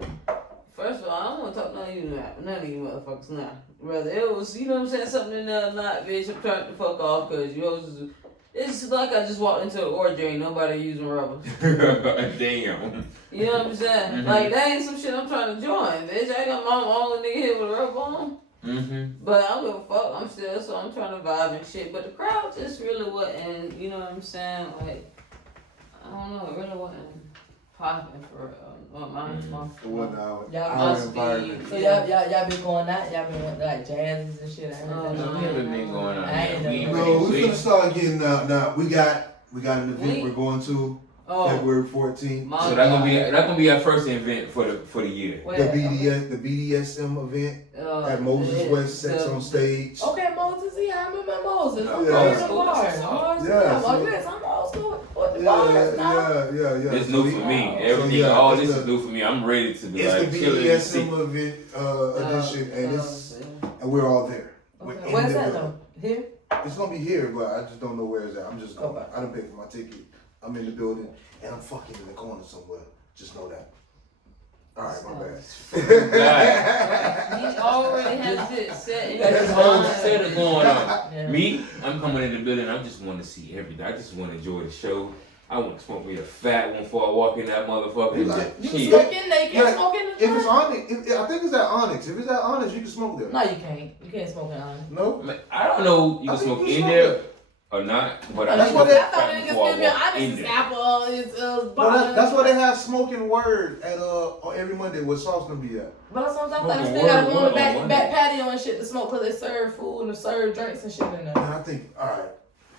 first of all, I don't want to talk to none of you motherfuckers now. Rather, it was, you know what I'm saying, something in there, not, bitch, I'm turning the fuck off because it's like I just walked into an orgy, ain't nobody using rubbers. Damn. You know what I'm saying? Mhm. Like, that ain't some shit I'm trying to join, bitch. I ain't got my only nigga here with a rubber on. Mm-hmm. But I don't give a fuck, I'm still, so I'm trying to vibe and shit. But the crowd just really wasn't, you know what I'm saying? Like, I don't know, it really wasn't popping for real. Mine's my The 1 hour. Y'all Our must be- environment. So y'all been going out? Y'all been like jazzes and shit? I heard No, that. we haven't been going on. I ain't We ain't never- No, ready we to finna start getting out now. We got an event We- we're going to Oh, February 14th. my So that's God. gonna be our first event for the year. Where? The BDSM event at Moses West Sex on Stage. Okay, Moses, yeah, I remember Moses. I'm Yeah. going to the bars. Mars, Yeah, yeah, so- yes, I'm old school with the Yeah, bars now. yeah. It's So new we- for me. So, Everything, yeah, all it's this the- is new for me. I'm ready to be It's like the chilling and see. BDSM event edition, and we're all there. We're Okay. in Where's the that building. though? Here? It's gonna be here, but I just don't know where it's at. I'm just going. Okay. I done paid for my ticket. I'm in the building, and I'm fucking in the corner somewhere. Just know that. All right, my bad. He already has it set in That's his a whole mind. set of going on. Yeah. Me, I'm coming in the building. I just want to see everything. I just want to enjoy the show. I want to smoke me a fat one before I walk in that motherfucker. You Like, You can shit. smoke in there, you can't Yeah, smoke in the If joint. it's Onyx, I think it's at Onyx. If it's at Onyx, you can smoke there. No, you can't. You can't smoke in on. No. Man, I don't know you I can think smoke you in smoke there there. or not, but I That's just what want they- to I thought they before I just give me walk in Onyx's there. apple. That's why they have smoking word at every Monday where sauce gonna be at. But sometimes I thought they Smoking still gotta word, go on the what back, on back patio and shit to smoke because they serve food and they serve drinks and shit in there. And I think, all right,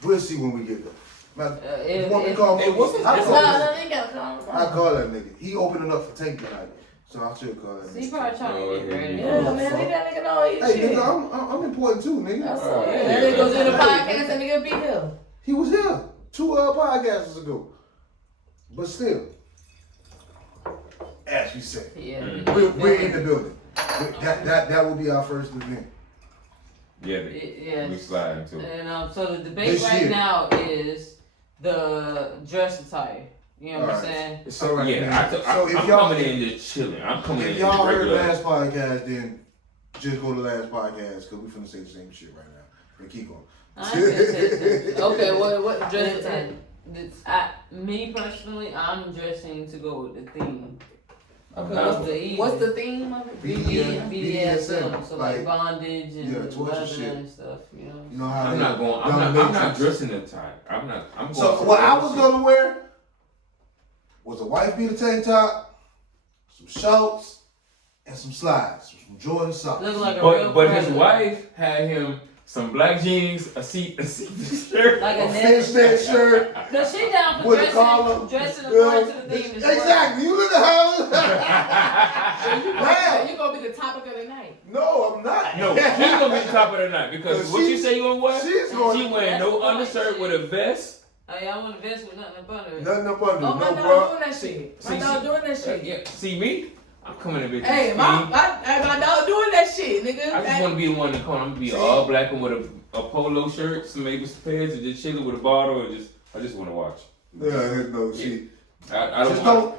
we'll see when we get there. Now, you If- want me to if- call Hey, what's Mookie? his- I No, That's call all- him. they ain't gotta come. I call that nigga. He opening up for Tank tonight, so I should call that He nigga. probably trying to get ready. Yeah, man, they got nigga know he Hey, shit. nigga, I'm important too, nigga. That's Oh, all. yeah. That nigga goes in the podcast and nigga be here. He was here 2 podcasts ago, but still, as we said, Yeah. we're in the building. That will be our first event. Yeah, Yeah. we sliding too. And so the debate This right year. now is the dress attire. You know what I'm Alright. saying? So right, Yeah, man. So if I'm y'all coming in just chilling. I'm coming in if just y'all heard regular. last podcast, then just go to last podcast because we finna say the same shit right now. But keep going. I ain't gonna say that. Okay, what dress attire? Me personally, I'm dressing to go with the theme. Okay, Of what's the the, evening. what's the theme of it? BDSM, so like like, bondage and yeah, torture leather shit. and stuff, you know. You know how I'm they- not going. down I'm the not matrix. dressing the tie. I'm not. I'm going. So for what I other was shit. gonna wear was a wife beater tank top, some shorts, and some slides, some Jordan socks. Look like a real But his predator. wife had him some black jeans, a seat shirt. Like A a fishnet shirt. No, she down for With a collar. dressing according to the theme as well. Exactly. You look at You how. you gonna be the topic of the night. No, I'm not. No, she's gonna be top of the night because Because what you she's- say you gonna wear? she's going- She wearing That's no the undershirt shit. with a vest. Hey, I want a vest with nothing up under it. Nothing up under. Oh, my no, dog bro. doing that shit. My See, dog see- doing that shit. Yeah, see me? I'm coming in bitch. Hey, my dog doing that shit, nigga. I just want to be the one in the corner. I'm gonna be See? all black and with a polo shirt, some maybe some pants, and just chilling with a bottle, and I just want to watch. Yeah, no, she. I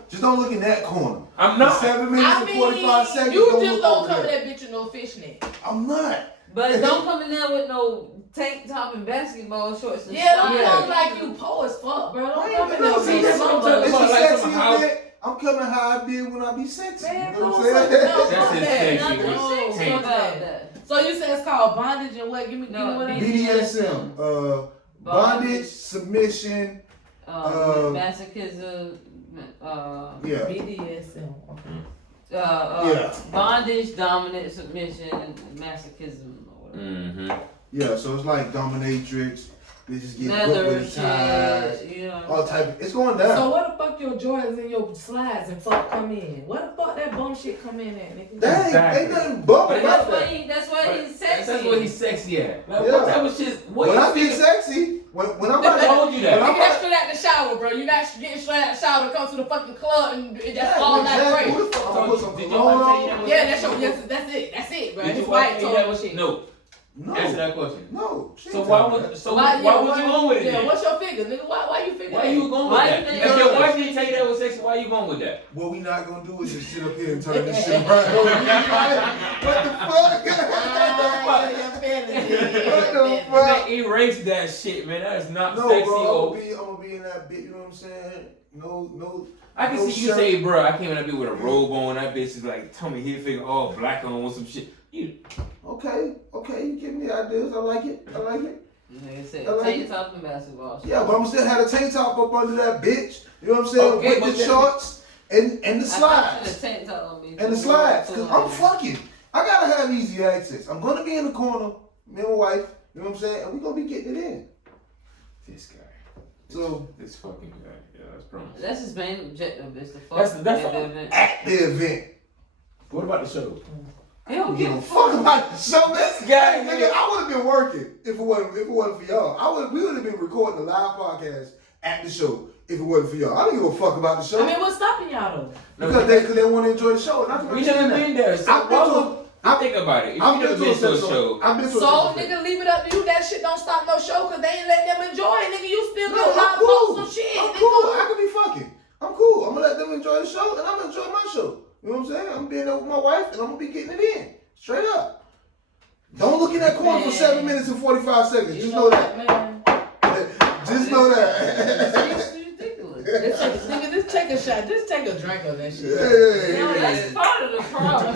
Just don't look in that corner. I'm The not. 7 minutes I and mean, 45 seconds. you don't just look don't over cover there. that bitch with no fishnet. I'm not. But don't come in there with no tank top and basketball shorts and Yeah, don't stuff. come like you poor as fuck, bro. Don't I come ain't in there no with see, that's what I'm talking It's about. It's like a sexy some house- event. I'm coming how I did when I be sexy. Man, you know what no, I'm saying? no, That's his that. sexy Nothing with sexy tank. about that. So you say it's called bondage and what? Give me No, what else? BDSM, bondage, submission, Masochism, yeah. BDSM. Okay. Yeah. bondage, dominant, submission, and masochism or whatever. Mm-hmm. Yeah, so it's like dominatrix, bitches get whipped Leather with ties, shit, you know. all type of, it's going down. So what the fuck your Jordans and your slides and fuck come in? What the fuck that bum shit come in at, nigga? That Exactly. ain't nothing bum But about That's that. why that's why he's sexy. That's what he's sexy at. Like, Yeah. what type of shit? What When you I be think- sexy, when I'm I about to, told you that. when I'm You get about straight out the shower, bro. You're not getting straight out the shower to come to the fucking club and that's yeah, all night exactly. break. What the fuck? So, I put some did cologne your wife tell you that on? was Yeah, sexy? that's it, bro. Did His your wife wife tell told you that him was shit. no? No. Answer that question. No. she So ain't why tell me would that. why would you going with it? Yeah, then? what's your figure, nigga? Why you figure Why that? you going with Why that? you think If that your was wife sexy? didn't tell you that was sexy, why you going with that? What we not gonna do is just sit up here and turn this shit right over. What the fuck? What the fuck? Man, erase that shit, man. That is not No, sexy. bro, Or I'm gonna be in that bit. You know what I'm saying? No. I can no see you shirt. say, bro, I came in that bitch with a robe on. That bitch is like Tommy Hilfiger, all black on with some shit. You Okay, you give me ideas. I like it. Nigga said I like tank it. top and basketball shorts. Yeah, but I'm still had a tank top up under that bitch. You know what I'm saying? Okay, With but the that- shorts, And the I slides. the tank top on me. And the slides. Cause I'm fucking. I gotta have easy access. I'm gonna be in the corner, me and my wife, you know what I'm saying? And we're gonna be getting it in. This guy. So This fucking guy. Yeah, that's promising. That's his main objective is to fuck That's at the all. event. at the event. What about the show? He don't Give give a fuck about the show. This guy, Nigga, I would have been working if it wasn't for y'all. We would have been recording a live podcast at the show if it wasn't for y'all. I don't give a fuck about the show. I mean, what's stopping y'all though? because they want to enjoy the show. And I can We understand never that. been there. So I've been why to- would- think about it. If I've you never been to a show, I've been to a So, show. nigga, leave it up to you. That shit don't stop no show because they ain't let them enjoy it. Nigga, you still No, go I'm live cool. post some shit. I'm nigga. cool. I could be fucking. I'm cool. I'm gonna let them enjoy the show, and I'm gonna enjoy my show. You know what I'm saying? I'm being there with my wife, and I'm gonna be getting it in straight up. Don't look in that corner for Man. 7 minutes and 45 seconds. You Just know know that. man. Just know that. It's ridiculous. Nigga, just take a shot. Just take a drink of that shit. No, that's part of the problem.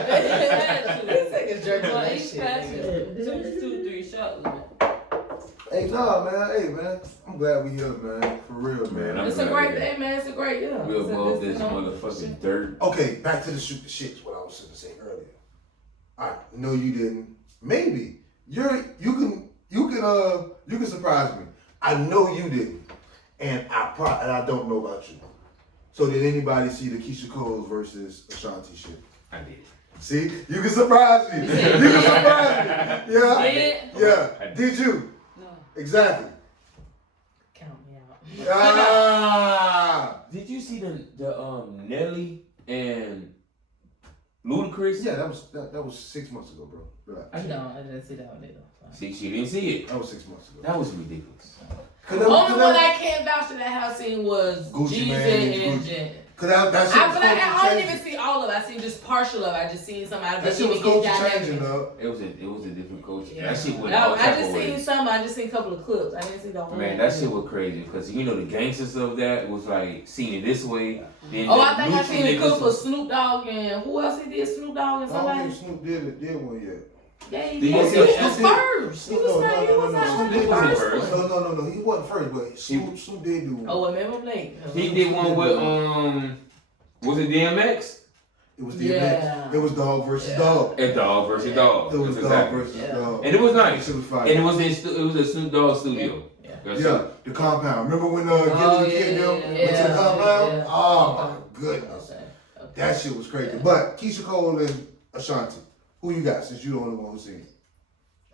Let's take a drink of Well, that each shit. passes nigga. 2-3 shots. Hey, nah, man. Hey, man. I'm glad we here, man. For real, man. Man, It's a great day, man. It's a great year. we're above this you know, motherfucking dirt. Okay, back to the shoot the shit. What I was gonna say earlier. I know you didn't. Maybe you can surprise me. I know you didn't, and I don't know about you. So did anybody see the Keisha Cole versus Ashanti shit? I did. See, you can surprise me. You can surprise me. Yeah, Did? yeah. Did you? No. Exactly. Count me out. Ah. Did you see the Nelly and Ludacris? Yeah, that was 6 months ago, bro. Relax. No, I didn't see that one either. See, she didn't see it. That was 6 months ago. That was ridiculous. The only one I can't vouch to that house scene was Gucci Jeezy Mane and Gucci. Jen. Cause that shit I was didn't changing. even see all of it. I seen just partial of it. I just seen some. I That didn't shit was even culture get changing, that. though. It was a different culture. Yeah. That shit went No, all I type just of seen ways. some. I just seen a couple of clips. I didn't see the whole. Man, that shit was crazy because you know the gangsters of that was like seeing it this way. Then Oh, the I think I Gucci seen a niggas clip of was- Snoop Dogg and who else he did? Snoop Dogg and I don't somebody. think Snoop did one yet. Yeah, he Did did. he- Snoop yeah, was Snoop did. first. He was not. He was not Snoop one of did the one first first. ones. No, he wasn't first, but Snoop did do one. Oh, well, maybe I'm late. He did one with was it DMX? It was Yeah. It was dog versus Yeah. dog. And Dog versus Dog. It was That's dog exactly. versus Yeah. dog. And it was That nice. shit was fire. And it was a Snoop Dogg studio. Yeah. That's Yeah, it. the compound. Remember when Oh, Gilly the yeah, Kid them yeah, went to the yeah. compound? Yeah. Oh my goodness. Okay. That shit was crazy. But Keisha Cole and Ashanti, who you got since you the only one who's seen it?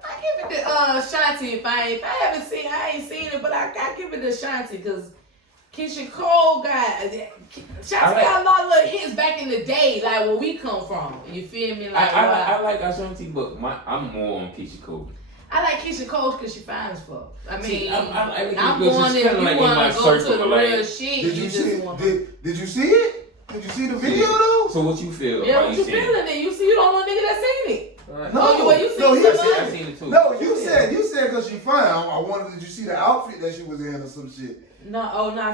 I give it to Shanti if I haven't seen, I ain't seen it, but I give it to Shanti because Keisha Cole Shanti got a lot of little hits back in the day, like where we come from. You feel me? Like I like Ashanti, but I'm more on Keisha Cole. I like Keisha Cole because she fine as fuck. I mean, See, I like it I'm because going she's if kinda you like in want my to go circle, to the like- real shit, Did you you just see want did you see it? Did you see the video though? So what you feel? Yeah, about what you seeing it? feeling it? You see, you don't know nigga that seen it. Right. No, Oh, you seen no, he some said- of I it? seen it too. No, you said because she fine. I wondered, did you see the outfit that she was in or some shit? No,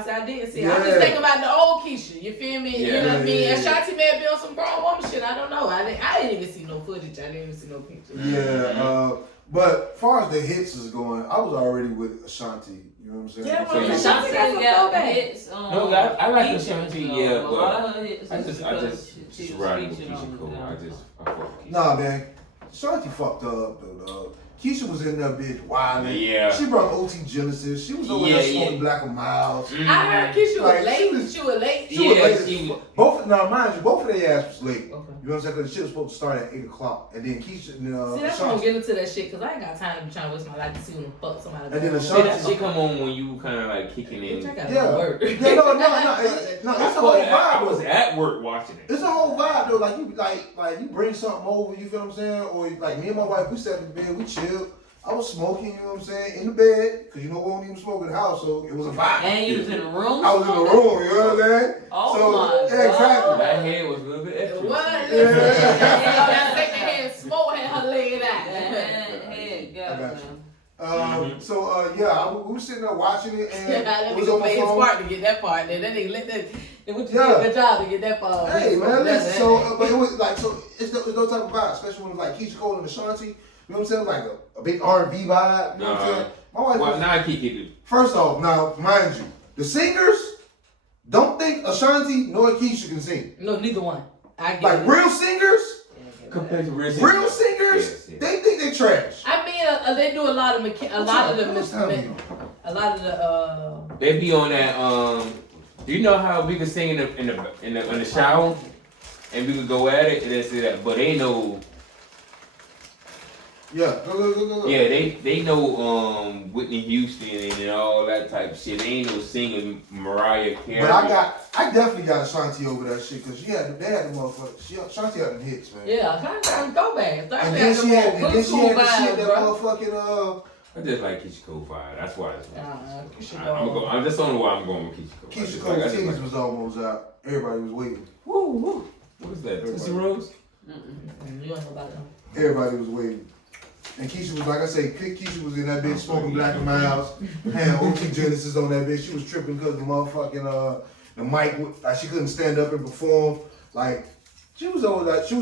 see, I didn't see it. Yeah. I'm just thinking about the old Keisha. You feel me? You Yeah. know what I mean? Yeah. And Shanti may have been on some grown woman shit. I don't know. I didn't even see no footage. I didn't even see no pictures. Yeah, but as far as the hits is going, I was already with Ashanti. You know what I'm saying? Yeah, So you- Ashanti Ashanti got some got throwback. hits. No, I like features, Ashanti, you know, yeah, a but lot of her hits I is just because she just was riding with featured Keisha on Cole. them. I fuck with Keisha. Nah, man. Ashanti fucked up, though, dog. Keisha was in that bitch wilding. Yeah. She brought OT Genesis. She was over Yeah, there smoking yeah. Black and Miles. Mhm. I heard Keisha Like, was late. she She was late. She was Yeah, late. she as was- fuck. Now, mind you, both of their ass was late. Okay. You know what I'm saying? Because the shit was supposed to start at 8 o'clock. And then Keisha and See, that's why I don't Ashanti. get into that shit because I ain't got time to be trying to waste my life to see when the fuck somebody. And then go. Ashanti- See, that shit come on when you kind of like kicking Bitch, I in. gotta Yeah. go to work. Yeah, no, it's a whole I vibe. was though. at work watching it. It's a whole vibe though. Like you you bring something over, you feel what I'm saying? Or like me and my wife, we sat in the bed, we chilled. I was smoking, you know what I'm saying, in the bed, because you know we don't even smoke in the house, so it was a vibe. And you was in the room. I was in the room, you know what I'm saying? Oh so, my yeah, exactly. God. That head was a little bit extra. What? Yeah. That secondhand smoke had her laying out. I got you. Mhm. So we were sitting there watching it, and That it was nigga on my played his phone. part to get that part. Then that nigga let that. Then what you Yeah. did a good job to get that part. Hey man, listen. So, but it was like it's no type of vibe, especially when it was like Keisha Cole and Ashanti. You know what I'm saying? Like a big R&B vibe. You know what I'm saying? My wife. Well, was- now I kick it. First off, now mind you, the singers don't think Ashanti nor Keisha can sing. No, neither one. I get Like it. real singers, Compared to real real singers, Yes, yes. they think they trash. I mean, they do a lot of What's happening? They be on that. You know how we can sing in the shower, and we could go at it and that's it. But they know. Yeah, go. Yeah, they know Whitney Houston and all that type of shit. They ain't no singing Mariah Carey. But I definitely got Ashanti over that shit because they had the motherfucker. Ashanti had them hits, man. Yeah, kind of throwback. And then she had the shit that motherfucking I just like Keisha Cole vibe. That's why. Keisha That's the only why I'm going with Keisha Cole. Keisha Cole's titties was almost out. Everybody was waiting. Woo. What is that? Tootsie Rolls? You don't know about them. Everybody was waiting. And Keisha was, like I say, Keisha was in that bitch smoking black in my house. Had OT Genesis on that bitch. She was tripping because the motherfucking, the mic, like she couldn't stand up and perform. Like, she was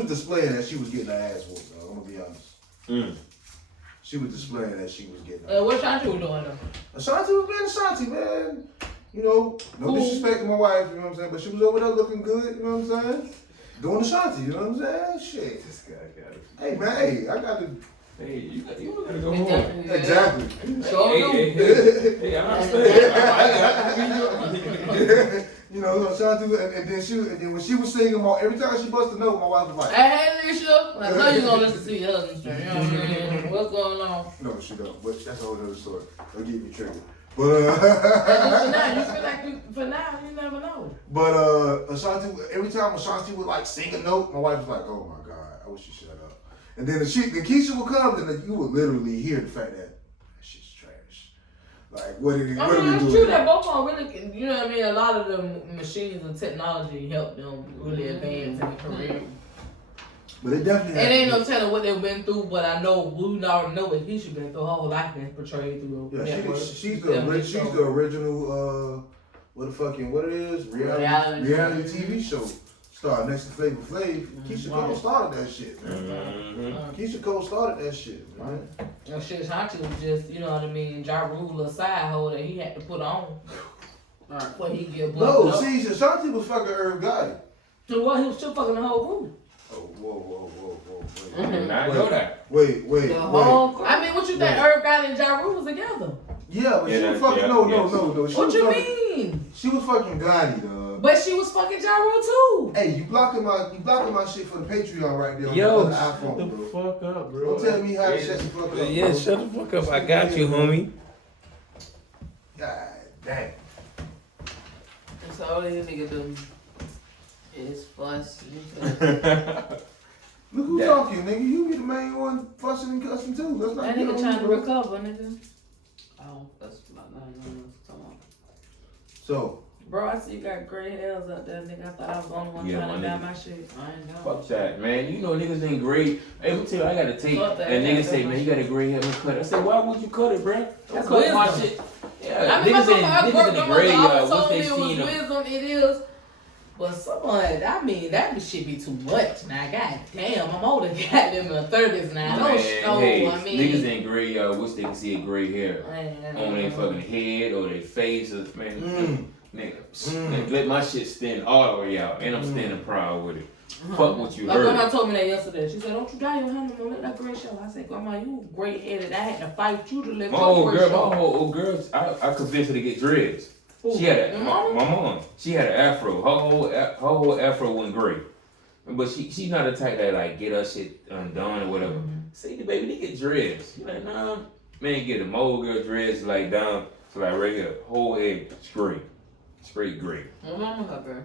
displaying that she was getting her ass whooped, dog. I'm gonna be honest. She was displaying that she was getting her What Ashanti was doing though? Ashanti was being Ashanti, man. You know, no disrespect to my wife, you know what I'm saying? But she was over there looking good, you know what I'm saying? Doing Ashanti, you know what I'm saying? Shit. This guy got it. Hey, man, hey, I got to... Hey, you gotta go home. Exactly. Hey, I understand. You know, Ashanti, and then when she was singing, every time she busted a note, my wife was like, Hey, Alicia, I know you're gonna listen to your husband. You know what I mean? What's going on? no, she don't. But that's a whole other story. Don't get me triggered. But For now, you never know. But Ashanti, every time Ashanti would like sing a note, my wife was like, "Oh my god, I wish you shut up." And then the Keisha would come, and you would literally hear the fact that shit's trash. Like, what did he? I What mean, did he it's do? true with that it? both of them really, you know what I mean? A lot of the machines and technology help them really advance in their career. But it definitely. And ain't no telling what they've been through, but I know we already know what Keisha been through. Her whole life been portrayed through. Yeah, she's the original. What it is? Reality TV show star next to Flavor Flav. Keisha Cole started that shit, man. Keisha Cole started that shit, man. And shit, Shanti was just, you know what I mean, Ja Rule a side hole that he had to put on. Before he get No, up. see, Ashanti was fucking Irv Gotti. So what? He was still fucking the whole group. Oh, whoa. I did not know that. Wait. I mean, what you think? Irv Gotti and Ja Rule was together? Yeah, but she was fucking, no. What you mean? She was fucking Gotti, dog. But she was fucking Ja Rule too. Hey, you blocking my shit for the Patreon right there on Yo, the shut iPhone, the bro. fuck up, bro. Don't tell me how to shut the fuck up. Yeah, bro. shut the fuck up. I got you, homie. God damn. So all these niggas do is fuss. Look who's talking, nigga. You be the main one fussing and cussing too. Let's not That get nigga on trying you, to bro. recover, nigga. I don't fuss about nothing. So, Bro, I see you got gray hairs up there, nigga. I thought I was the only one Yeah, trying to my dye nigga. my shit. I ain't know. Fuck that, man. You know niggas ain't gray. Hey, let me tell you, I got a tape. Fuck that. And niggas say, man, you got a gray hair, man, cut it. I said, why would you cut it, bruh? That's Cut my wisdom. shit. Yeah, I mean, niggas in the gray, always once told me they it was seen them. wisdom, it is. But someone, I mean, that shit be too much. Now, god damn, I'm older, goddamn, in the 30s now. Man, hey, I mean. niggas in gray, wish they could see a gray hair Man, on their fucking head or their face or, man. Mm. Nigga, let my shit stand all the way out, and I'm standing proud with it. Fuck what you My heard. grandma told me that yesterday. She said, don't you dye your hair no more, let that gray show. I said, Grandma, you gray headed. I had to fight you to let My your old gray girl, show. I convinced her to get dreads. Who? She had Your my mama? mom. She had an afro. Her whole afro went gray. But she's not the type that like get her shit undone or whatever. Say the baby, they get dreads. She like, nah, man, get a my old girl dreads like down to like right here, whole head straight gray. My mama her girl.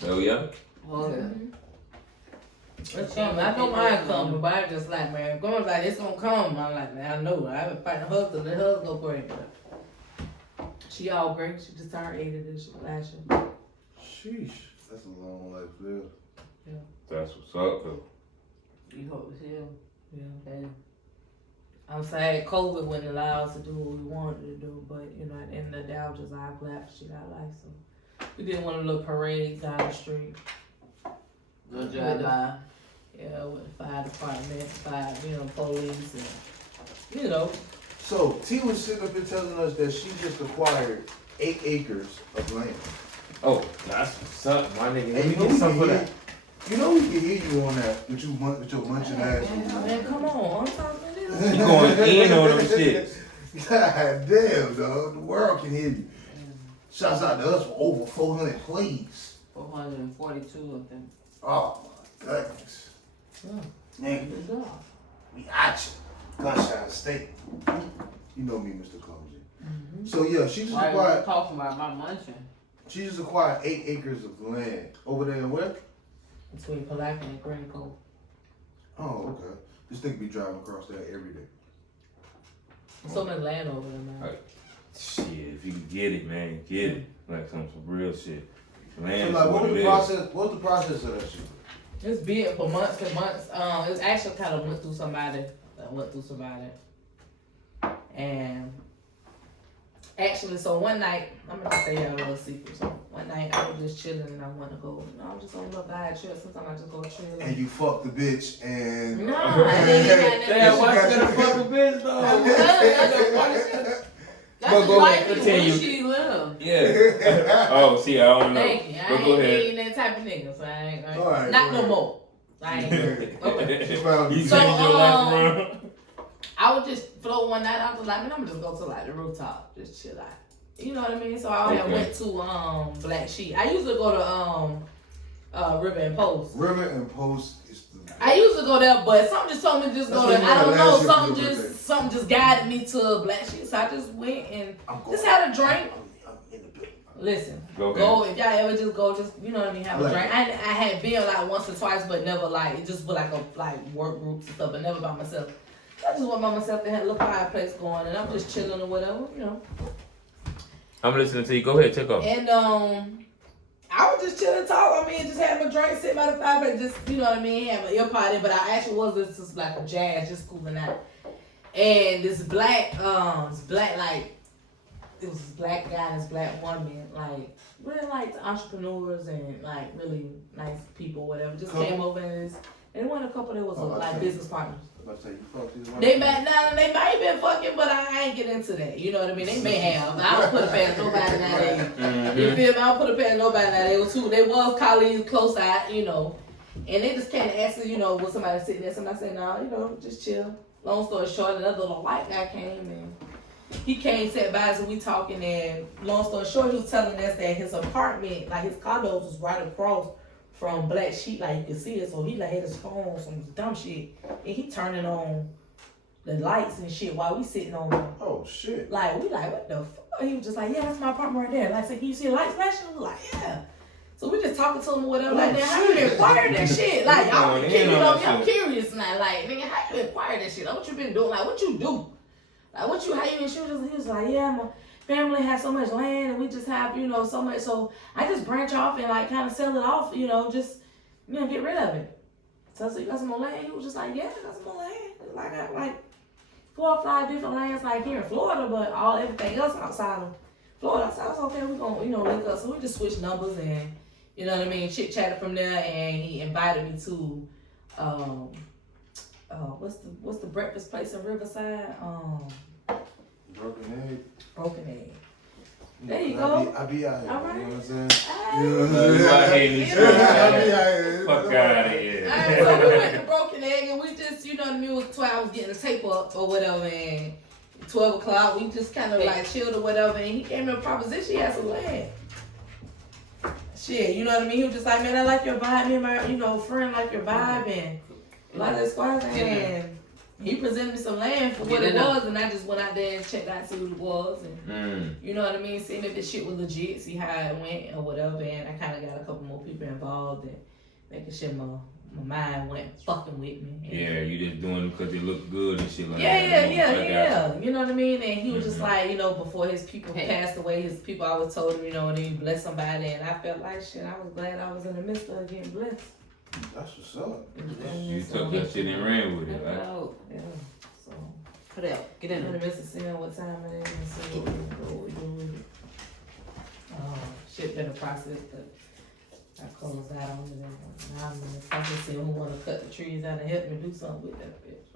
So yeah. Oh yeah. It's coming. I know mine coming, but I just like, man, Grandma's like, it's gonna come. I'm like, man, I know. I haven't fighting her husband. The husband go gray. She all great. She just turned 80 this last year. sheesh. That's a long life to live. That's what's up though. You hope to see him. Yeah. Okay. I'm sad COVID wouldn't allow us to do what we wanted to do, but you know, at the end of the day, I was just like, glad she got life. So we did one of the little parades down the street. No drive by. Yeah, with the fire department, police, and So, T was sitting up here telling us that she just acquired 8 acres of land. Oh, that's what's up, my nigga. Hey, Let you me know get we some for can that. hear. You know we can hear you on that with your munching ass. Man, come on. I'm talking to You you. going in on them shits. God damn, dog. The world can hear you. Shouts out to us for over 400 plays. 442 of them. Oh my goodness. Nigga, Good job. we at you. Gunshine State. You know me, Mr. Clumsy. So yeah, she just Why are you acquired. talking about my munching? She just acquired 8 acres of land over there in where? Between Palaca and Grand Cove. Oh, okay. This nigga be driving across there every day. So much land over there, man. Right. Shit, if you can get it, man, get it. Like some real shit. So Land like, is what what was it the is. process? What was the process of that shit? It's big for months and months. It was actually kind of went through somebody. And actually, so one night, I'm gonna tell y'all a little secret. So one night I was just chilling and I want to go. I'm just on a little vibe trip. Sometimes I just go chill. And you fucked the bitch and. No, I didn't even have Damn, why nothing. she gonna fuck a bitch though? That's But the go life ahead, where continue. she live. Yeah. Oh, see, I don't know. Thank you. I But ain't, go ahead. ain't that type of nigga, so I ain't. All right, Not go no ahead. more. I ain't. Okay. She found You you. So, changed your life around. I would just float one night. I was like, man, I'm just go to like the rooftop, just chill out. You know what I mean? So I Okay. went to Black Sheep. I used to go to River and Post. River and Post is the. I used to go there, but something just told me to just go That's there. what I don't you know. had last year for your birthday. Something just guided me to Black Sheep. So I just went and I'm going. just had a drink. I'm in the building. Listen, Go ahead. go if y'all ever just go, just you know what I mean, have I a like drink. I had been like once or twice, but never like it just with like work groups and stuff, but never by myself. I just went by myself and had a little fireplace going, and I'm just chilling or whatever, you know. I'm listening to you. Go ahead, check off. And I was just chilling, talk. I mean, just had my drink, sitting by the fireplace, just you know what I mean, had my ear pod in. But I actually was listening to like a jazz, just cooling out. And this black like it was this black guy and this black woman, like really like entrepreneurs and like really nice people, whatever. Just came over and they went a couple that was like business partners. I'm about to say, you fucked this one. They might have been fucking, but I ain't get into that. You know what I mean? They may have. I don't put it past nobody nowadays. You feel me? I don't put it past nobody nowadays. They was colleagues, close eye, you know. And they just kind of asked, you know, was somebody sitting there? Somebody said, no, you know, just chill. Long story short, another little white guy came and he came, sat by us, and we talking. And long story short, he was telling us that his apartment, like his condos, was right across from Black Sheep, like you could see it. So he like had his phone on some dumb shit, and he turning on the lights and shit while we sitting on them. Oh shit. Like we like, what the fuck? He was just like, yeah, that's my apartment right there. Like, so can you see the lights flashing? We was like, yeah. So we just talking to him or whatever. Like, then how you acquired that shit? Like, I'm curious now. Like, nigga, how you acquired that shit? Like, what you been doing? Like, what you do? Like, how you insurance? He was like, yeah, my family has so much land and we just have, you know, so much. So I just branch off and like kind of sell it off, you know, just, you know, get rid of it. So you got some more land? He was just like, yeah, I got some more land. Like, I got like 4 or 5 different lands like here in Florida, but everything else outside of Florida. So I was okay, we're going to, you know, link up. So we just switched numbers and, you know what I mean, chit-chatted from there, and he invited me to, what's the breakfast place in Riverside? Broken egg. Broken Egg. There Yeah, you go. I be out here. All right. You know what I'm saying? Hey. You know what I'm saying? I hate this Yeah. shit, I man. be out here. Fuck out of here. Alright, so we went to Broken Egg and we just, you know what I mean, it was 12 hours getting the tape up or whatever, and 12 o'clock we just kind of like chilled or whatever, and he came in a proposition, he had some land. Shit, you know what I mean? He was just like, man, I like your vibe, me and my, you know, friend like your vibe, and a lot of that squads, and he presented me some land for what it was, and I just went out there and checked out, see what it was, and you know what I mean, seeing if this shit was legit, see how it went or whatever, and I kind of got a couple more people involved and making sure my mind went fucking with me. And Yeah, you just doing it because it look good and shit like that. yeah. You know what I mean? And he was just like, you know, before his people passed away, his people always told him, you know, and he blessed somebody, and I felt like shit. I was glad I was in the midst of getting blessed. That's what's up. You took that shit and ran with it, right? Yeah. So Put it out. Get in in the there. midst of seeing what time it is and see what we do with it. Shit been a process, but I closed out on it. Now I'm in the process of who want to cut the trees out and help me do something with that bitch.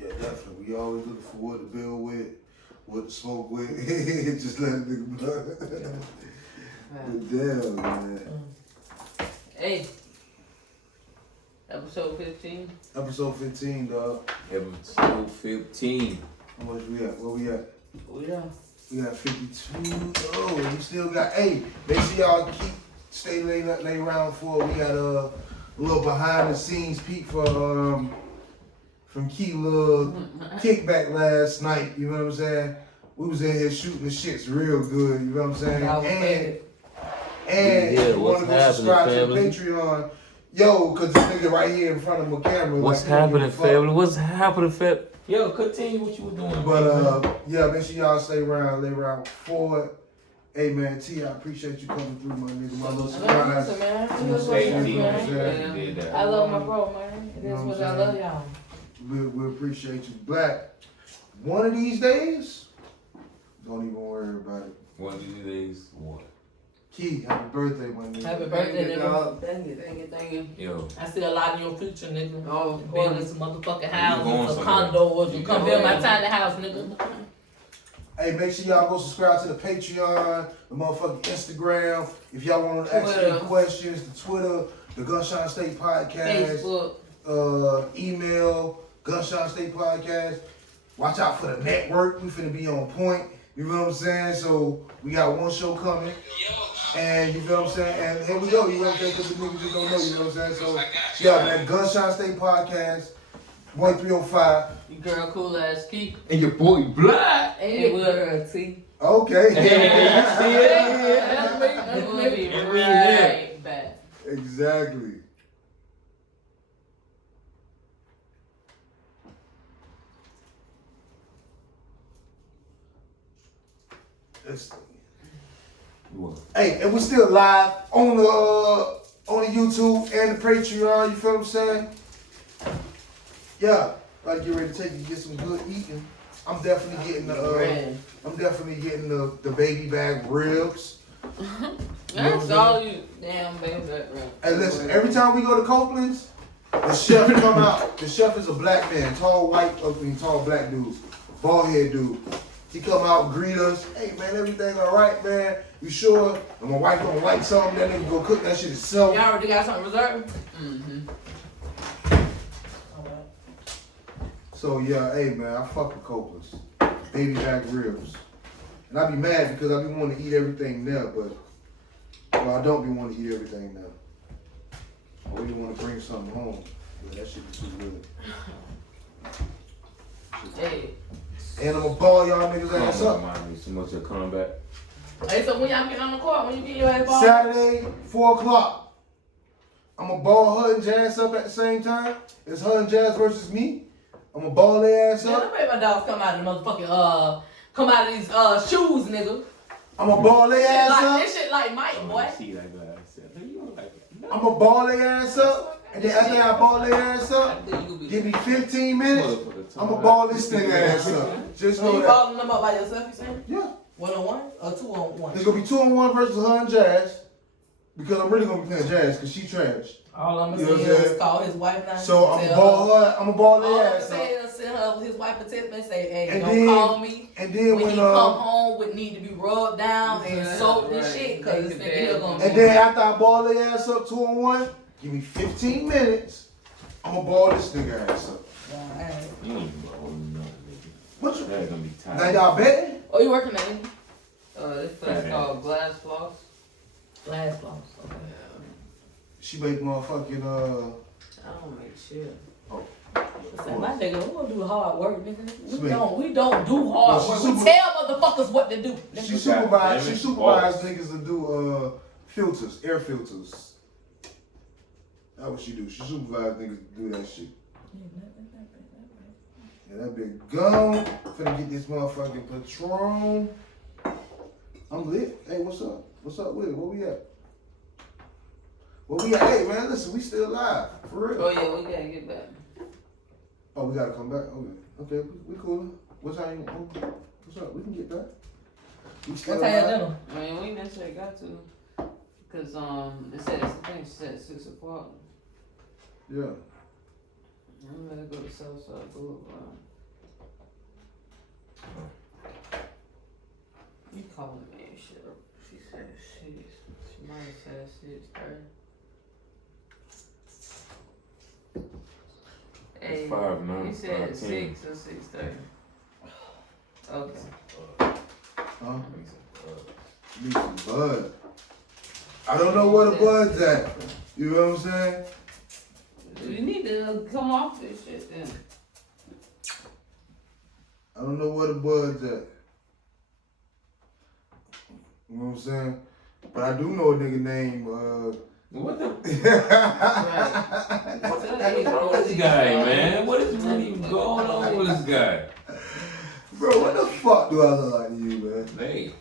Yeah, definitely. We always looking for what to build with, what to smoke with. Just let a nigga blow. Damn, man. Hey. Episode 15. Episode 15, dog. Episode 15. How much we at? Where we at? Oh, yeah. We got 52. Oh, we still got. Hey, make sure y'all stay lay around for. We got a little behind the scenes peek from Key little kickback last night. You know what I'm saying? We was in here shooting the shits real good. You know what I'm saying? And Yeah, if you want to go subscribe to the family? Patreon, yo, cause this nigga right here in front of my camera. What's like, he don't give a happening, fuck. family? What's happening, family? Yo, continue what you were doing. But man. yeah, make sure y'all stay around, lay around for it. Hey man, T, I appreciate you coming through, my nigga. My little surprise. Man. Hey, Yeah. did that. I love my bro, man. It You know is what what I'm I saying? love y'all. We appreciate you. Black, one of these days, don't even worry about it. One of these days, what? Key, happy birthday, my nigga. Happy birthday, Thank you, nigga. dog. Thank you. Yo. I see a lot in your future, nigga. Oh, Building some motherfucking going houses, some somewhere. condos. You You come going build my somewhere. tiny house, nigga. Hey, make sure y'all go subscribe to the Patreon, the motherfucking Instagram. If y'all want to ask any Twitter. questions, the Twitter, the Gunshot State Podcast, Facebook. email, Gunshot State Podcast. Watch out for the network. We finna be on point. You know what I'm saying? So we got one show coming. And you feel what I'm saying? And here we go. You know what I'm saying? Because the niggas just don't know. You know what I'm saying? So yeah, man. Gunshot State Podcast, 1305. Your girl cool ass Keith. And your boy Black. Hey, Hey, what? girl, T. Okay. Hey, you see it? That's me. That's gonna be And we right back. Exactly. What? Hey, and we still live on the YouTube and the Patreon. You feel what I'm saying? Yeah, like get ready to take you get some good eating. I'm definitely getting the baby back ribs. That's all you damn baby back right. Hey, listen, every time we go to Copeland's, the chef come out. The chef is a black man, tall black dude, bald head dude. He come out, greet us. Hey man, everything all right, man? You sure? And my wife gonna like something. That nigga go cook that shit himself. Y'all already got something reserved? Mm-hmm. So yeah, hey man, I fuck with Copeland's. Baby back ribs. And I be mad because I be wanting to eat everything there, but well, I don't be wanting to eat everything there. I really want to bring something home. But that shit be too good. Hey. And I'm gonna ball y'all niggas ass Come on, up. man. So much of combat. Hey, so when y'all get on the court, when you get your ass ball? Saturday, 4 o'clock. I'm gonna ball her and Jazz up at the same time. It's her and Jazz versus me. I'm gonna ball their ass Man, up. don't make my dogs come out of the motherfucking, come out of these, shoes, nigga. I'm gonna ball their Shit ass like, up. this shit like Mike, boy. See that guy. I said, hey, you don't like it. I'm gonna ball their ass up. And then after I ball their ass I up, think you could be. give me 15 minutes. Motherfucker, I'm gonna ball this nigga ass up. Just So know you that. balling them up by yourself, you saying? Yeah. 1-on-1 or 2-on-1? It's gonna be 2-on-1 versus her and Jazz. Because I'm really gonna be playing Jazz because she trash. All I'm You know gonna what say I'm is saying? call his wife now. So I'm tell gonna ball her. her. I'm gonna ball All I'm their gonna ass say up. is send her his wife a text and say, hey, And don't then- call me. And then When when he come home, would need to be rubbed down and Yeah, soaked and right. shit, cause this Make nigga it here bad. gonna and then after I ball their ass up 2-on-1, give me 15 minutes. I'm gonna ball this nigga ass up. Alright. You ain't even holding on, nigga. What you? That's gonna be tight. Now y'all betting? Oh, you working at it? This place called Glass Floss. Glass balls. Okay. She make motherfucking I don't make shit. Say, my nigga, we don't do hard work, nigga. Sweet. We don't do hard No, work. she We super- tell motherfuckers what to do. She Nigga. supervise Damn it. niggas to do filters, air filters. That's what she do. She supervise niggas to do that shit. And that big gone. Finna get this motherfucking Patron. I'm lit. Hey, what's up? What's up with it? Where we at? Where we at? Hey man, listen, we still live. For real. Oh yeah, we gotta get back. Oh, we gotta come back? Okay. Okay, we cool. What time what's up? We can get back. We still What time live. dinner? I mean, we necessarily got to. Cause it said, I think it said 6 o'clock. Yeah. I'm gonna go to Southside Boulevard. You calling me and shit. She said she's. Somebody said 6:30. Hey, 5 now. you said 5:10. 6 or 6:30. Okay. Huh? Need some bud. I don't know where the bud's at. You know what I'm saying? You need to come off this shit then. I don't know where the bud's at. You know what I'm saying? But I do know a nigga named What the? Right. What's wrong with this guy, man? What is really going on with this guy? Bro, what the fuck do I look like to you, man? Hey,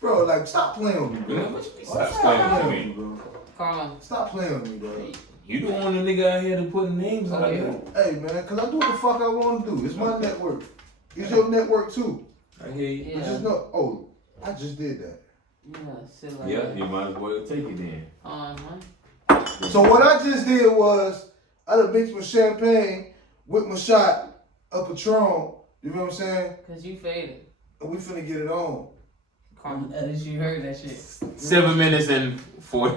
Bro, like, stop playing with me, bro. man, what you stop playing with me? bro. Carl. Stop playing with me, bro. You don't want a nigga out here to put names out there. Hey, man, cause I do what the fuck I want to do. It's my network. It's your network too. I hear you. Yeah. But just know, oh, I just did that. Yeah, shit like Yeah, that. you might as well take it then. So what I just did was, I done mixed my champagne with my shot of Patron. You know what I'm saying? Cause you faded. And we finna get it on. Carl. At least you heard that shit. 7 minutes and 40.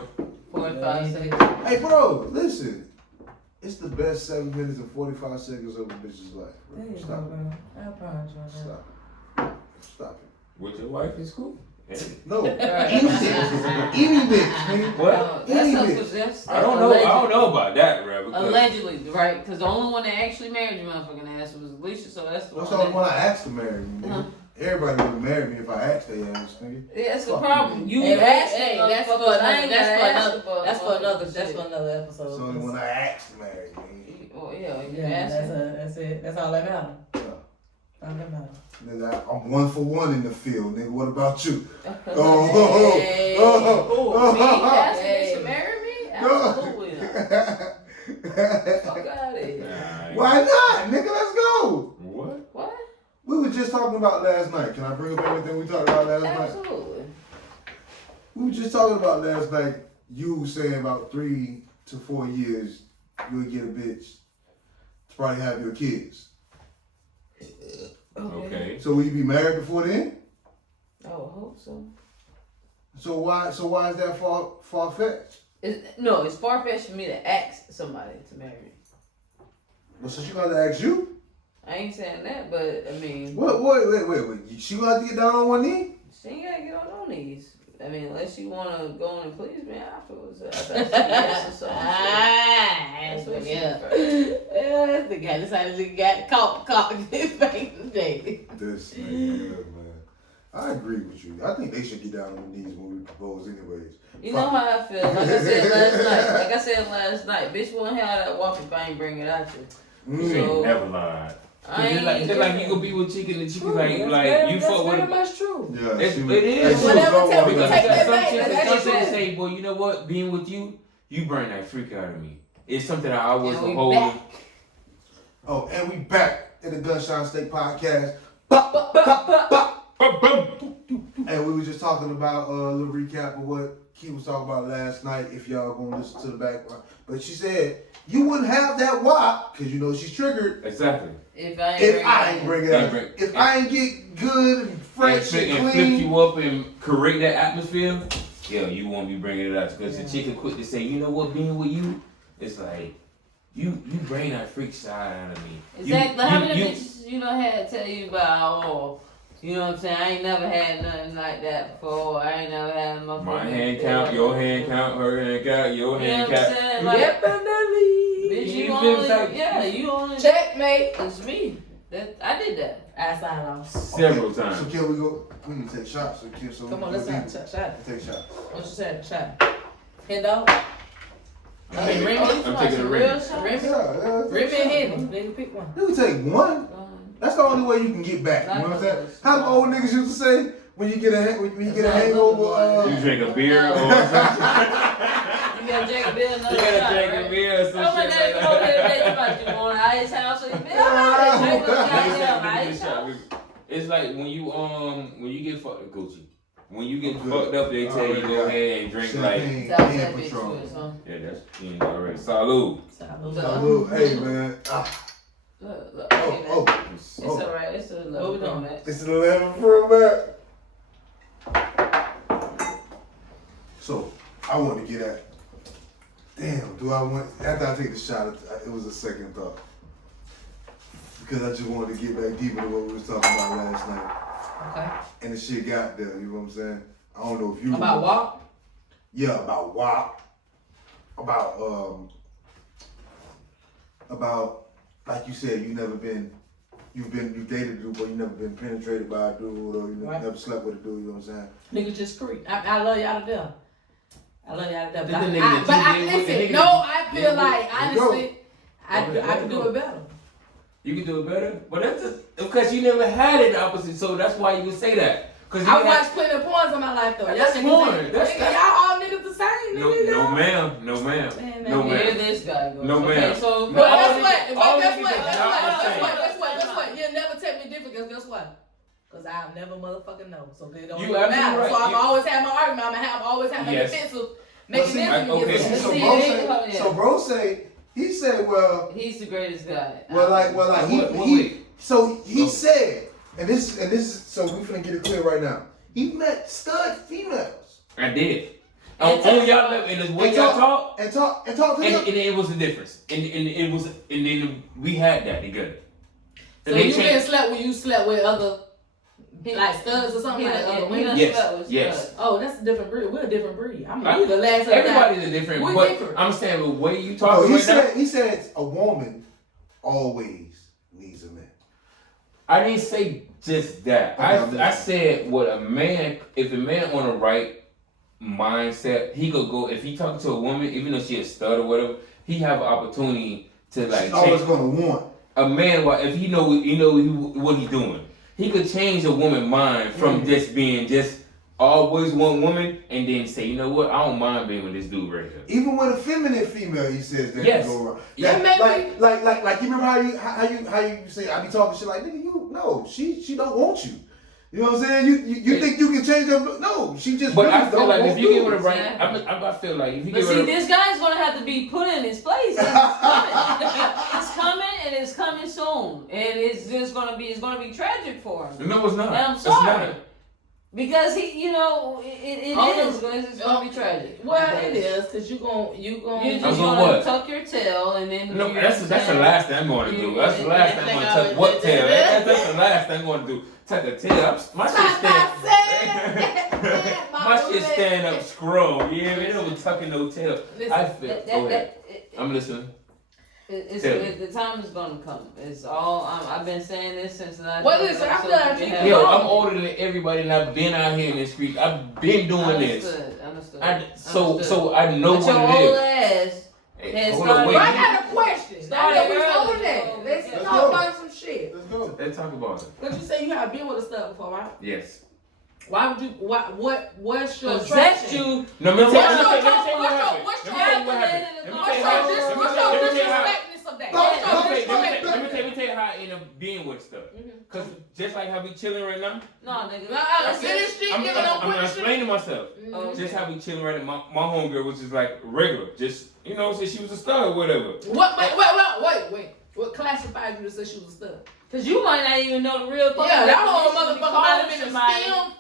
45 seconds. Hey, bro, listen. It's the best 7 minutes and 45 seconds of a bitch's life. Bro. There you go, Stop bro. I apologize. it. Stop it. Stop it. With your wife is cool. Hey. No. Right. Any bitch. Any bitch, nigga. What? That's Any up bitch. for that's I don't know. I don't know about that, bro. Because Allegedly, right? Because the only one that actually married your motherfucking ass was Alicia, so that's the That's one. the only one I asked to marry me, nigga. Uh-huh. Everybody would marry me if I asked their ass, nigga. Yeah, that's the Fuck problem. You Hey, asked hey, the that's for motherfuckers. I another. ain't That's gotta for ask another. the That's for another. motherfuckers That's shit. for another episode. It's the only one I asked to marry me. Oh yeah, you Yeah, asked that's it. that's it. That's all that matters. Yeah. All that matters. Nigga, I'm 1 for 1 in the field, nigga. What about you? Hey. Oh, me asking Hey. you to marry me? Absolutely not. Fuck out of here. Alright. Why not, nigga? Let's go. What? What? We were just talking about last night. Can I bring up everything we talked about last night? Absolutely. We were just talking about last night. You saying about 3 to 4 years you'll get a bitch to probably have your kids. Okay. So will you be married before then? I would hope so. So why is that far fetched? No, it's far fetched for me to ask somebody to marry me. Well, so she gonna have to ask you? I ain't saying that, but I mean, Wait. She gonna have to get down on one knee? she ain't gotta get on no knees. I mean, unless you wanna go on and please me afterwards. I bet yes or something. That's what she prefers. That's the guy decided to get caught in his face today. This nigga, man. I agree with you. I think they should get down on their knees when we propose anyways. You know how I feel. Like I said last night, bitch won't have that walk if I ain't bring it out you. You So- ain't never lied. I Just like, ain't just like you could be with chicken and chicken like you fuck with That's true. Yeah, It- she it was- is. hey, she was Whatever going tell me with to that. take that some back, chicks, that's some true. chicks say, boy, you know what? Being with you bring that freak out of me. It's something I always And we hold. back. Oh, and we back in the Gunshine Steak Podcast. And we were just talking about a little recap of what Key was talking about last night, if y'all gonna listen to the background. But she said, you wouldn't have that wop, because you know she's triggered, Exactly. If I if bring I ain't bring it it Ain't out. bring- If I ain't get good and fresh and And flip clean. you up and correct that atmosphere. Yeah, you won't be bringing it out because the chicken quick to say, you know what? Being with you, it's like you bring that freak side out of me. Exactly. You- How many you- bitches you done had tell you about? Oh, you know what I'm saying? I ain't never had nothing like that before. I ain't never had a My hand count, your hand count, her hand count, your You know hand what I'm count. saying? Like, Definitely. bitch, you feel only, like- yeah, you only. Checkmate. It's me. I did that. I sign off. Several So times. can we go? We need to take shots. So Come on, we let's can shot. take shots. What's your shot? Shot. Hand dog. I'm taking Remy. a real ring. shots? Remy. Yeah, Remy and Henny. Nigga, pick one. You can take one. That's the only way you can get back. You know what I'm saying? How the old niggas used to say when you get a hangover. You drink a beer or something. You gotta drink a beer, another You gotta shot, drink right? a beer or some Oh my shit daddy like come over here and that. bitch about you want an ice house or you been alright. Drink a goddamn ice house. It's like when you get fucked Gucci. When you get fucked up, they tell you go ahead and drink like champagne South and that bitch Patron. with some. yeah, that's you know already. Salud. Salud. Hey man. Look, hey, man. Oh. It's alright. It's a little Hold on. bit. It's the 11 for back. So, I want to get at. Damn, do I want? After I take the shot, it was a second thought because I just wanted to get back deeper to what we was talking about last night. Okay. And the shit got there. You know what I'm saying? I don't know if you About what? Yeah, about WAP. About like you said, you've dated a dude, but you never been penetrated by a dude, or you never slept with a dude. You know what I'm saying? Niggas just creep. I love y'all to death. I love y'all to death. This the nigga that you did with the Listen, nigga no, that I you feel did like honestly, I Okay, can go. do it better. You can do it better, but that's just because you never had it the opposite. So that's why you would say that. Cause I watched plenty of porns in my life though. That's Y'all porn. niggas, That's- y'all all niggas the same. no, Nigga, no y'all. ma'am, no ma'am, Man, no Here ma'am. this guy goes. No, okay, ma'am. so No, But all guess niggas- what? all Guess niggas what? is not the Guess what? You'll never take me different. Guess what? Because I'll never motherfucking know. So it don't You even absolutely matter. right. So I'm You- always have my argument. I'm always have my Yes. defensive But see, mechanism. okay. So See, bro it say, ain't- yeah. so bro say, he said, well, he's the greatest guy. So he said, and this is, so we finna get it clear right now. He met stud females. I did. And On y'all level, and the way y'all talk, and talk to and them. it was a difference, and it was, and then we had that together. So And they you been changed- slept when you slept with other like studs or something like other women? Yes. Oh, that's a different breed. We're a different breed. I'm I- we the last of the Everybody's a different, We're but different. I'm saying the way you No, talk right now. he said a woman always needs a man. I didn't say just that. Okay, I said what a man, if a man on the right mindset, he could go, if he talking to a woman, even though she a stud or whatever, he have an opportunity to like She's always change. gonna want. A man, if he know what he's doing, he could change a woman's mind from just being just always one woman and then say, you know what, I don't mind being with this dude right here. Even with a feminine female, he says that Yes. can go wrong. Yeah, That- like you remember how you say I be talking shit like nigga, you no, she don't want you. You know what I'm saying? You think you can change her? No, she just. But really I feel don't like want if you give her the dudes. right, Exactly. I feel like if you But give her see, the, this guy's gonna have to be put in his place. It's coming. It's coming, and it's coming soon. And it's gonna be tragic for him. no, it's not. And I'm It's sorry. not. Because it is gonna be tragic. Well, it is because you You're gonna. just gonna gonna what? tuck your tail and then. No, you're that's the last thing I'm going to do. That's the last thing I'm going to touch. What tail? That's the last thing I'm going to do. Tuck a tail. My shit stand. My shit stand up scroll. Yeah, man, don't be tucking no tail. I feel. Go ahead. I'm listening. The time is gonna come. It's all. I've been saying this since the last. Well, listen, I feel like we you- had- Yo, I'm older than everybody, and I've been out here in the street. I've been doing this. Understood. So I know But your what it old is. ass. Hey, has hold started- on, But I wait. got a question. Started I know we early. on that. Let's Let's talk go. about some shit. Let's go. Let's talk about it. Cause you say you have been with a stud before, right? Yes. Why would you? What's your Cause that's attraction? you. No, let me tell you what What's happened. your- Let me tell you what happened. Let me tell you what happened. What's your disrespectness of that? Let me tell you how I end up being with stuff. Cause just like how we chilling right now, No, nigga. Let's get this shit, I'm nigga, don't gonna put this shit. explain to myself. Oh, Just how we chilling right now. My homegirl was just like regular, just say she was a star or whatever. Wait. What classified you to say she was a stud? Cause you might not even know the real. Yeah, that whole definition motherfucker might have been in somebody. film,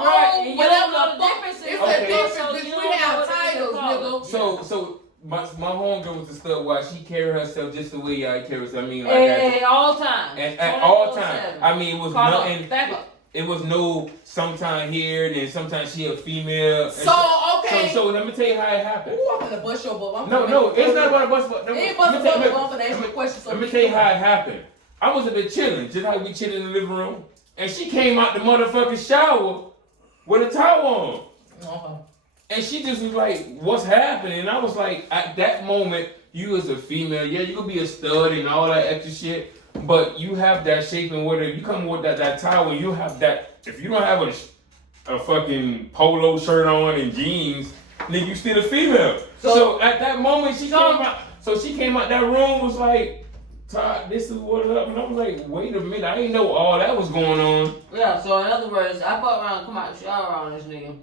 Right, home, and you whatever don't know the the fuck. difference. It's Okay. a difference. So Bitch, you we don't know have what they titles, call nigga. So my homegirl was a stud. Why she carried herself just the way I carry herself. I mean, like At all times. at all times. 24/7. I mean, it was Call nothing. up. Back up. It was no sometime here, then sometimes she a female. and So, okay. So let me tell you how it happened. Ooh, I'm gonna bust your butt. No, it's not about a bus. But It ain't bust your butt, but I'm gonna ask you a question. So Let me tell you how it happened. I was a bit chilling, just like we chilling in the living room, and she came out the motherfucking shower with a towel on. And she just was like, what's happening? And I was like, at that moment, you as a female, yeah, you could be a stud and all that extra shit, but you have that shape and whatever. You come with that towel, you have that. If you don't have a fucking polo shirt on and jeans, nigga, you still a female. So at that moment, she came out. So she came out that room, was like, Todd, this is what up. And I was like, wait a minute, I didn't know all that was going on. Yeah, so in other words, I fuck around, come out, shower on this nigga.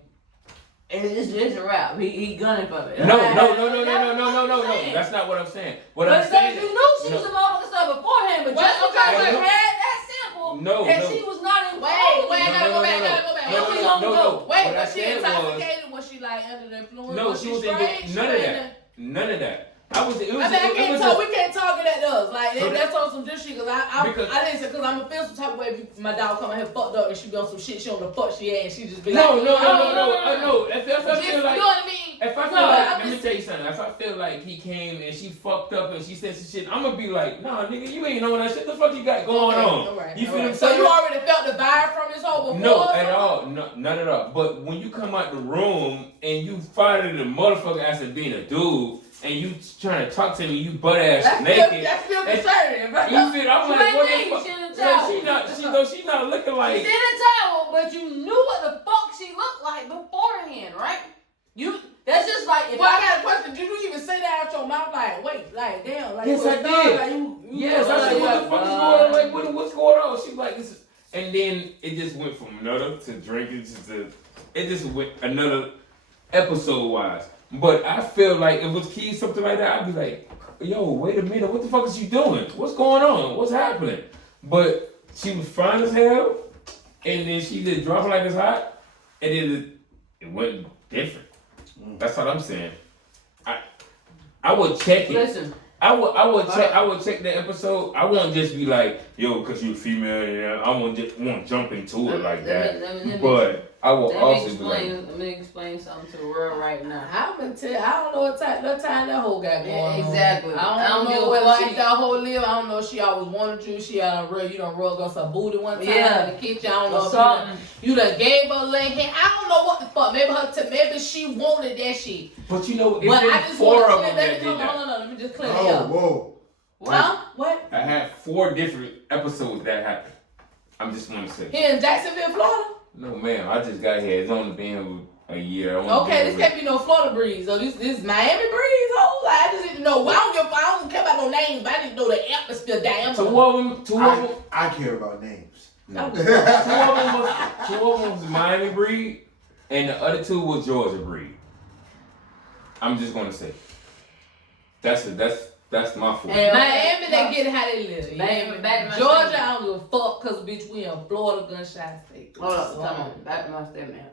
And it's a rap. He gunning for it. No. That's not what I'm saying. What I'm But saying. you knew she was a motherfucker stuff beforehand, but just Well, because okay, you no. had that sample, No, and no. she was not in Wait, I gotta go back. No. Wait, What I was she said was- intoxicated? Was she like under the influence? No, she was in none of that. None of that. I mean, we can't talk it at us. Like, So that's on some different shit. Cause I Because- didn't say, cause I'm gonna feel some type of way if my dog come out here fucked up and she be on some shit she on the fuck she at and she just be No. like, If I Just, feel you know like, what I mean? if I feel No, like, I'm let me just- tell you something. If I feel like he came and she fucked up and she said some shit, I'm gonna be like, nah, nigga, you ain't knowing that shit. The fuck you got going on? Alright, You feel what I'm alright. So saying? you already felt the vibe from this whole before? No, or at something? all. No, not at all. But when you come out the room and you fired the motherfucker as being a dude and you trying to talk to me, you butt ass naked. That's still And- concerning, bro. You feel? I'm She like, ain't what naked, the fuck? she in a Yeah, towel. she not looking like. She's in a towel, but you knew what the fuck she looked like beforehand, right? That's just like if Well, I got a question. Did you even say that out your mouth? Like, wait, like, damn, like, Yes, you I a did. thug, like, you Yes, I said, what the fuck is going on? Like, what's going on? She's like, this is, and then it just went from another to drinking to it just went another episode wise. But I feel like if it was Key something like that, I'd be like, yo, wait a minute, what the fuck is you doing? What's going on? What's happening? But she was fine as hell, and then she just dropped it like it's hot, and then it went different. That's what I'm saying. I would check it. listen, I would check the episode. I won't just be like, yo, cause you a female, yeah. I won't jump into it like that. let me- But I will also be like, let me explain something to the world right now. I'm gonna tell you, I don't know what time that whole got going on. Exactly. I don't give know a whether fuck. she that whole live. I don't know if she always wanted you. She you done rug us her booty one time Yeah. in the kitchen. I don't know Or if something. you done gave her a leg hand. I don't know what the fuck. Maybe she wanted that shit. but you know, But I it's just four want of to them let that me did come that. on. Let me just clear it Oh, up. whoa. Huh? What? I had 4 different episodes that happened. I'm just want to say. Here in Jacksonville, Florida. No, ma'am, I just got here. It's only been a year. Okay, this can't be no Florida breeze. So this Miami breeze. Oh, I just need to know. I don't care about no names, but I need to know the atmosphere diameter. Two of them. I care about names. No. two of them was Miami breed, and the other 2 was Georgia breed. I'm just gonna say. That's my fault. Hey, Miami, they get how they live. Back to my Georgia, statement. I don't give a fuck, cause bitch, we in Florida gunshot state. Hold up, So, come on. Back to my statement.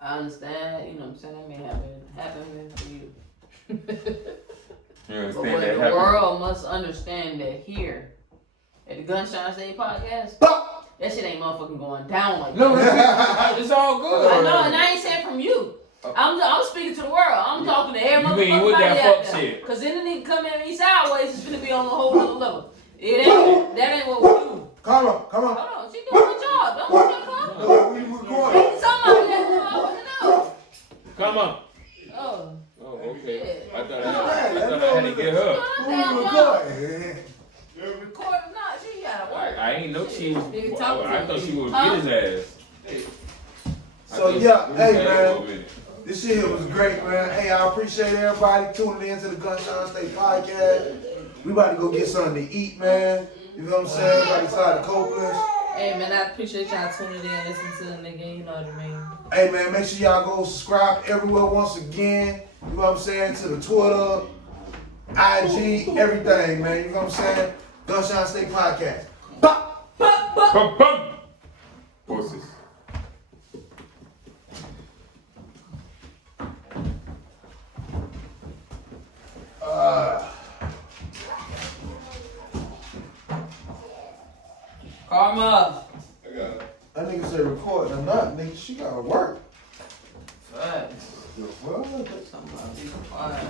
I understand, you know what I'm saying, that may happen for you. You But understand what that the happened? world must understand that here, at the Gunshine State Podcast, that shit ain't motherfucking going down like No, that. it's all good. I know, and I ain't saying from you. I'm speaking to the world. I'm talking to every You mean with motherfucking that body out fuck there. shit? Cause then they come at me sideways, it's gonna be on a whole nother level. That ain't what we do. Come on. Hold on, she doing her job. Don't want to come. No, we recording. Somebody that know I want to know. Come on. Oh. Oh, okay. Yeah. I thought I had to get her. We recording. Record or not, she gotta work. I ain't know she was. Nigga, talk to I thought me. she would Huh? get his ass. So, I thought yeah, she was hey, ass man. for a minute. This shit here was great, man. Hey, I appreciate everybody tuning in to the Gunshine State Podcast. We about to go get something to eat, man. You know what I'm saying? About to start the Copelands. Hey man, I appreciate y'all tuning in and listening to the nigga. You know what I mean. Hey, man, make sure y'all go subscribe everywhere once again. You know what I'm saying? To the Twitter, IG, everything, man. You know what I'm saying? Gunshine State Podcast. Bop! Bum, bum. Pussies. Karma. That nigga said recording or not, nigga. She gotta work. Facts. The fuck? Somebody be quiet.